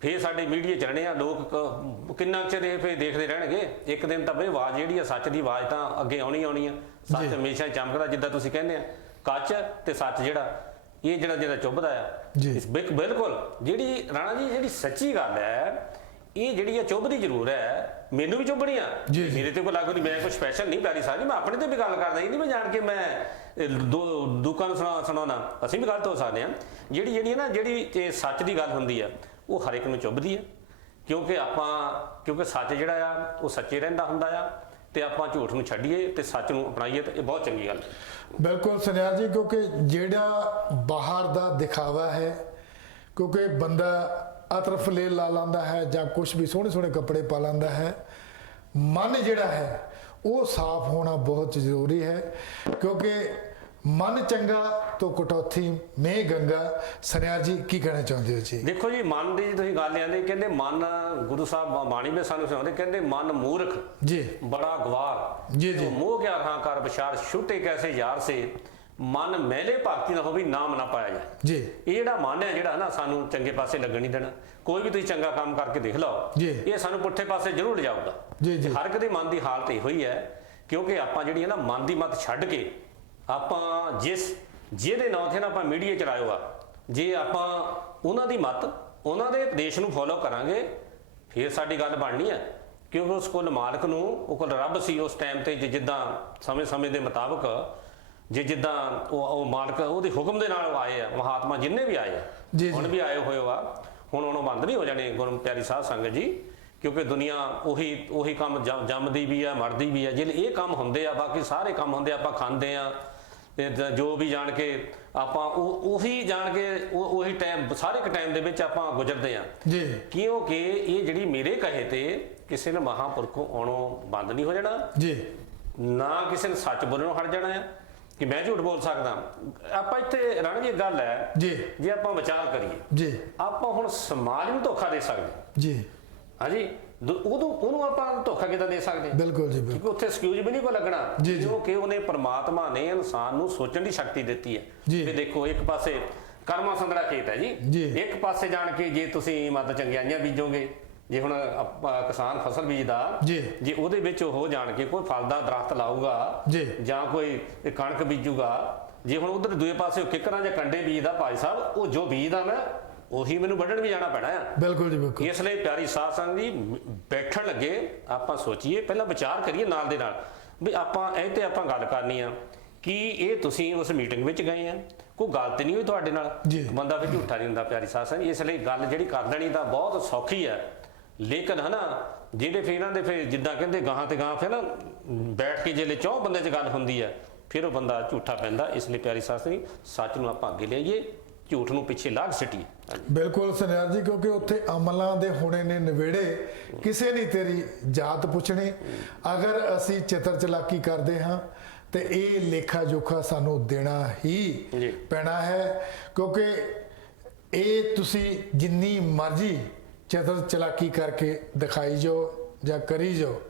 ਫੇਰ ਸਾਡੇ ਮੀਡੀਆ ਚੱਲਣੇ ਆ। ਲੋਕ ਕਿੰਨਾ ਚਿਰ ਇਹ ਫੇਰ ਦੇਖਦੇ ਰਹਿਣਗੇ। ਇੱਕ ਦਿਨ ਤਾਂ ਬਈ ਆਵਾਜ਼ ਜਿਹੜੀ ਆ ਸੱਚ ਦੀ ਆਵਾਜ਼ ਤਾਂ ਅੱਗੇ ਆਉਣੀ ਆ। ਸੱਚ ਹਮੇਸ਼ਾ ਚਮਕਦਾ, ਜਿੱਦਾਂ ਤੁਸੀਂ ਕਹਿੰਦੇ ਆ ਕੱਚ ਤੇ ਸੱਚ ਜਿਹੜਾ ਚੁੱਭਦਾ ਆ। ਬਿਲਕੁਲ ਜਿਹੜੀ ਰਾਣਾ ਜੀ ਜਿਹੜੀ ਸੱਚੀ ਗੱਲ ਹੈ, ਇਹ ਜਿਹੜੀ ਆ ਚੁੱਭਦੀ ਜ਼ਰੂਰ ਹੈ, ਮੈਨੂੰ ਵੀ ਚੁੱਭਣੀ ਆ। ਮੇਰੇ ਤੇ ਕੋਈ ਲੱਗਦਾ ਨਹੀਂ, ਮੈਂ ਕੋਈ ਸਪੈਸ਼ਲ ਨਹੀਂ ਪਿਆਰੀ ਸਾਹਿਬ ਜੀ, ਮੈਂ ਆਪਣੇ ਤੇ ਵੀ ਗੱਲ ਕਰਦਾ ਹੀ ਨਹੀਂ। ਮੈਂ ਜਾਣ ਕੇ ਮੈਂ ਲੋਕਾਂ ਨੂੰ ਸੁਣਾਉਣਾ, ਅਸੀਂ ਵੀ ਗਲਤ ਹੋ ਸਕਦੇ ਹਾਂ। ਜਿਹੜੀ ਸੱਚ ਦੀ ਗੱਲ ਹੁੰਦੀ ਆ ਉਹ ਹਰ ਇੱਕ ਨੂੰ ਚੁੱਭਦੀ ਹੈ। ਕਿਉਂਕਿ ਸੱਚ ਜਿਹੜਾ ਆ ਉਹ ਸੱਚੇ ਰਹਿੰਦਾ ਹੁੰਦਾ ਆ, ਤੇ ਆਪਾਂ ਝੂਠ ਨੂੰ ਛੱਡੀਏ ਤੇ ਸੱਚ ਨੂੰ ਅਪਣਾਈਏ ਤੇ ਇਹ ਬਹੁਤ ਚੰਗੀ ਗੱਲ ਹੈ। ਬਿਲਕੁਲ ਸੁਨਿਆਰ ਜੀ, ਕਿਉਂਕਿ ਜਿਹੜਾ ਬਾਹਰ ਦਾ ਦਿਖਾਵਾ ਹੈ, ਕਿਉਂਕਿ ਬੰਦਾ ਅਤਰਫ ਲੈ ਲਾ ਲੈਂਦਾ ਹੈ ਜਾਂ ਕੁਝ ਵੀ ਸੋਹਣੇ ਕੱਪੜੇ ਪਾ ਲੈਂਦਾ ਹੈ, ਮਨ ਜਿਹੜਾ ਹੈ ਉਹ ਸਾਫ਼ ਹੋਣਾ ਬਹੁਤ ਜ਼ਰੂਰੀ ਹੈ। ਕਿਉਂਕਿ ਮਨ ਚੰਗਾ ਤੋਂ ਕਟੌਤੀ ਮੇਂ ਗੰਗਾ। ਸੁਨਿਆਰ ਜੀ ਕੀ ਕਹਿਣਾ ਚਾਹੁੰਦੇ ਹੋ ਜੀ? ਦੇਖੋ ਜੀ, ਮਨ ਦੀ ਤੁਸੀਂ ਗੱਲ ਆਂਦੇ, ਕਹਿੰਦੇ ਮਨ, ਗੁਰੂ ਸਾਹਿਬ ਬਾਣੀ ਵਿੱਚ ਸਾਨੂੰ ਸੁਣਾਉਂਦੇ, ਕਹਿੰਦੇ ਮਨ ਮੂਰਖ ਜੀ ਬੜਾ ਗਵਾਰ ਜੀ ਜੀ ਮੋਹ ਕਿਆ ਰਹਾ ਕਰ ਵਿਚਾਰ ਛੁੱਟੇ ਕੈਸੇ ਯਾਰ ਸੇ ਮਨ ਮਹਿਲੇ ਭਗਤੀ ਨਾ ਹੋਵੇ ਨਾਮ ਨਾ ਪਾਇਆ ਜਾਏ ਜੀ। ਇਹ ਜਿਹੜਾ ਮਨ ਹੈ ਜਿਹੜਾ ਨਾ ਸਾਨੂੰ ਚੰਗੇ ਪਾਸੇ ਲੱਗਣ ਨਹੀਂ ਦੇਣਾ। ਕੋਈ ਵੀ ਤੁਸੀਂ ਚੰਗਾ ਕੰਮ ਕਰਕੇ ਦੇਖ ਲਓ, ਜੀ। ਇਹ ਸਾਨੂੰ ਪੁੱਠੇ ਪਾਸੇ ਜ਼ਰੂਰ ਲਿਜਾਊਗਾ। ਜੀ ਜੀ ਹਰ ਇੱਕ ਦੇ ਮਨ ਦੀ ਹਾਲਤ ਇਹੋ ਹੀ ਹੈ। ਕਿਉਂਕਿ ਆਪਾਂ ਜਿਹੜੀ ਹੈ ਨਾ ਮਨ ਦੀ ਮੱਤ ਛੱਡ ਕੇ ਆਪਾਂ ਜਿਹਦੇ ਨਾਂ ਤੇ ਨਾ ਆਪਾਂ ਮੀਡੀਆ ਚਲਾਇਓ ਆ, ਜੇ ਆਪਾਂ ਉਹਨਾਂ ਦੀ ਮੱਤ, ਉਹਨਾਂ ਦੇ ਉਪਦੇਸ਼ ਨੂੰ ਫੋਲੋ ਕਰਾਂਗੇ, ਫਿਰ ਸਾਡੀ ਗੱਲ ਬਣਨੀ ਹੈ। ਕਿਉਂਕਿ ਉਸ ਕੋਲ ਮਾਲਕ ਨੂੰ, ਉਹ ਕੋਲ ਰੱਬ ਸੀ ਉਸ ਟਾਈਮ ਤੇ, ਜਿੱਦਾਂ ਸਮੇਂ ਦੇ ਮੁਤਾਬਕ ਜਿੱਦਾਂ ਉਹ ਮਾਲਕ ਉਹਦੇ ਹੁਕਮ ਦੇ ਨਾਲ ਆਏ ਆ, ਮਹਾਤਮਾ ਜਿੰਨੇ ਵੀ ਆਏ ਆ, ਹੁਣ ਵੀ ਆਏ ਹੋਏ ਆ, ਹੁਣ ਉਹਨੂੰ ਬੰਦ ਨਹੀਂ ਹੋ ਜਾਣੇ ਗੁਰੂ ਪਿਆਰੀ ਸਾਧ ਸੰਗਤ ਜੀ। ਕਿਉਂਕਿ ਦੁਨੀਆ ਉਹੀ ਕੰਮ ਜੰਮਦੀ ਵੀ ਆ, ਮਰਦੀ ਵੀ ਆ। ਜੇ ਇਹ ਕੰਮ ਹੁੰਦੇ ਆ, ਬਾਕੀ ਸਾਰੇ ਕੰਮ ਹੁੰਦੇ, ਆਪਾਂ ਖਾਂਦੇ ਆ ਤੇ ਜੋ ਵੀ ਜਾਣ ਕੇ ਆਪਾਂ ਉਹੀ ਜਾਣ ਕੇ ਉਹੀ ਟਾਈਮ, ਸਾਰੇ ਇੱਕ ਟਾਈਮ ਦੇ ਵਿੱਚ ਆਪਾਂ ਗੁਜ਼ਰਦੇ ਆ ਜੀ। ਕਿਉਂਕਿ ਇਹ ਜਿਹੜੀ ਮੇਰੇ ਕਹੇ ਤੇ ਕਿਸੇ ਨੇ ਮਹਾਂਪੁਰਖੋਂ ਆਉਣੋਂ ਬੰਦ ਨਹੀਂ ਹੋ ਜਾਣਾ ਜੀ, ਨਾ ਕਿਸੇ ਨੇ ਸੱਚ ਬੋਲਣੋਂ ਹਟ ਜਾਣਾ ਆ ਕਿ ਮੈਂ ਝੂਠ ਬੋਲ ਸਕਦਾ। ਆਪਾਂ ਇੱਥੇ ਰਾਣਾ ਜੀ ਗੱਲ ਹੈ ਜੀ, ਜੇ ਆਪਾਂ ਵਿਚਾਰ ਕਰੀਏ, ਜੀ, ਆਪਾਂ ਹੁਣ ਸਮਾਜ ਨੂੰ ਧੋਖਾ ਦੇ ਸਕਦੇ ਜੀ, ਹਾਂਜੀ, ਉਹਨੂੰ ਆਪਾਂ ਧੋਖਾ ਕਿੱਦਾਂ ਦੇ ਸਕਦੇ? ਬਿਲਕੁਲ ਜੀ, ਕਿਉਂਕਿ ਉੱਥੇ ਐਕਸਕਿਊਜ਼ ਵੀ ਨਹੀਂ ਕੋ ਲੱਗਣਾ, ਕਿਉਂਕਿ ਉਹਨੇ ਪਰਮਾਤਮਾ ਨੇ ਇਨਸਾਨ ਨੂੰ ਸੋਚਣ ਦੀ ਸ਼ਕਤੀ ਦਿੱਤੀ ਹੈ। ਵੀ ਦੇਖੋ, ਇੱਕ ਪਾਸੇ ਕਰਮਾ ਸੰਦੜਾ ਖੇਤ ਹੈ ਜੀ, ਇੱਕ ਪਾਸੇ ਜਾਣ ਕੇ ਜੇ ਤੁਸੀਂ ਮਤ ਚੰਗਿਆਈਆਂ ਬੀਜੋਗੇ, ਜੇ ਹੁਣ ਕਿਸਾਨ ਫਸਲ ਬੀਜਦਾ, ਜੇ ਉਹਦੇ ਵਿੱਚ ਉਹ ਜਾਣ ਕੇ ਕੋਈ ਫਲ ਦਾ ਦਰਖਤ ਲਾਊਗਾ ਜਾਂ ਕੋਈ ਕਣਕ ਬੀਜੂਗਾ, ਜੇ ਹੁਣ ਉਧਰ ਦੂਏ ਪਾਸੇ ਕਿੱਕਰਾਂ ਜਾਂ ਕੰਡੇ ਬੀਜਦਾ, ਭਾਈ ਸਾਹਿਬ ਉਹ ਜੋ ਬੀਜਦਾ ਮੈਂ ਉਹੀ ਮੈਨੂੰ ਵੱਢਣ ਵੀ ਜਾਣਾ ਪੈਣਾ ਆ। ਬਿਲਕੁਲ ਜੀ, ਬਿਲਕੁਲ। ਇਸ ਲਈ ਪਿਆਰੀ ਸਾਧ ਸੰਗਤ ਜੀ, ਬੈਠਣ ਲੱਗੇ ਆਪਾਂ ਸੋਚੀਏ, ਪਹਿਲਾਂ ਵਿਚਾਰ ਕਰੀਏ ਨਾਲ ਦੇ ਨਾਲ ਵੀ ਆਪਾਂ ਇਹ ਤੇ ਆਪਾਂ ਗੱਲ ਕਰਨੀ ਆ ਕਿ ਇਹ ਤੁਸੀਂ ਉਸ ਮੀਟਿੰਗ ਵਿੱਚ ਗਏ ਆ, ਕੋਈ ਗੱਲ ਤੇ ਨਹੀਂ ਹੋਈ ਤੁਹਾਡੇ ਨਾਲ, ਬੰਦਾ ਫਿਰ ਝੂਠਾ ਨਹੀਂ ਹੁੰਦਾ ਪਿਆਰੀ ਸਾਧ ਸੰਗਤ। ਇਸ ਲਈ ਗੱਲ ਜਿਹੜੀ ਕਰ ਲੈਣੀ ਤਾਂ ਬਹੁਤ ਸੌਖੀ ਹੈ, ਲੇਕਿਨ ਹਨਾ ਜਿਹੜੇ ਫਿਰ ਇਹਨਾਂ ਦੇ ਫਿਰ ਜਿੱਦਾਂ ਕਹਿੰਦੇ ਗਾਹਾਂ ਤੇ ਗਾਹਾਂ, ਫਿਰ ਨਾ ਬੈਠ ਕੇ ਜਿਹੜੇ 4 ਬੰਦੇ 'ਚ ਗੱਲ ਹੁੰਦੀ ਹੈ, ਫਿਰ ਉਹ ਬੰਦਾ ਝੂਠਾ ਪੈਂਦਾ। ਇਸ ਲਈ ਪਿਆਰੀ ਸਾਧ ਸੰਗਤ, ਸੱਚ ਨੂੰ ਆਪਾਂ ਅੱਗੇ ਲਿਆਈਏ, ਝੂਠ ਨੂੰ ਪਿੱਛੇ ਲਾਗ ਸਿੱਟੀਏ। ਬਿਲਕੁਲ ਸੁਨਿਆਰ ਜੀ, ਕਿਉਂਕਿ ਉੱਥੇ ਅਮਲਾਂ ਦੇ ਹੋਣੇ ਨੇ ਨਵੇੜੇ, ਕਿਸੇ ਨਹੀਂ ਤੇਰੀ ਜਾਤ ਪੁੱਛਣੀ। ਅਗਰ ਅਸੀਂ ਚਤਰ ਚਲਾਕੀ ਕਰਦੇ ਹਾਂ ਤੇ ਇਹ ਲੇਖਾ ਜੋਖਾ ਸਾਨੂੰ ਦੇਣਾ ਹੀ ਪੈਣਾ ਹੈ। ਕਿਉਂਕਿ ਇਹ ਤੁਸੀਂ ਜਿੰਨੀ ਮਰਜ਼ੀ ਚਤਰ ਚਲਾਕੀ ਕਰਕੇ ਦਿਖਾਈ ਜਾਓ ਜਾਂ ਕਰੀ ਜਾਓ,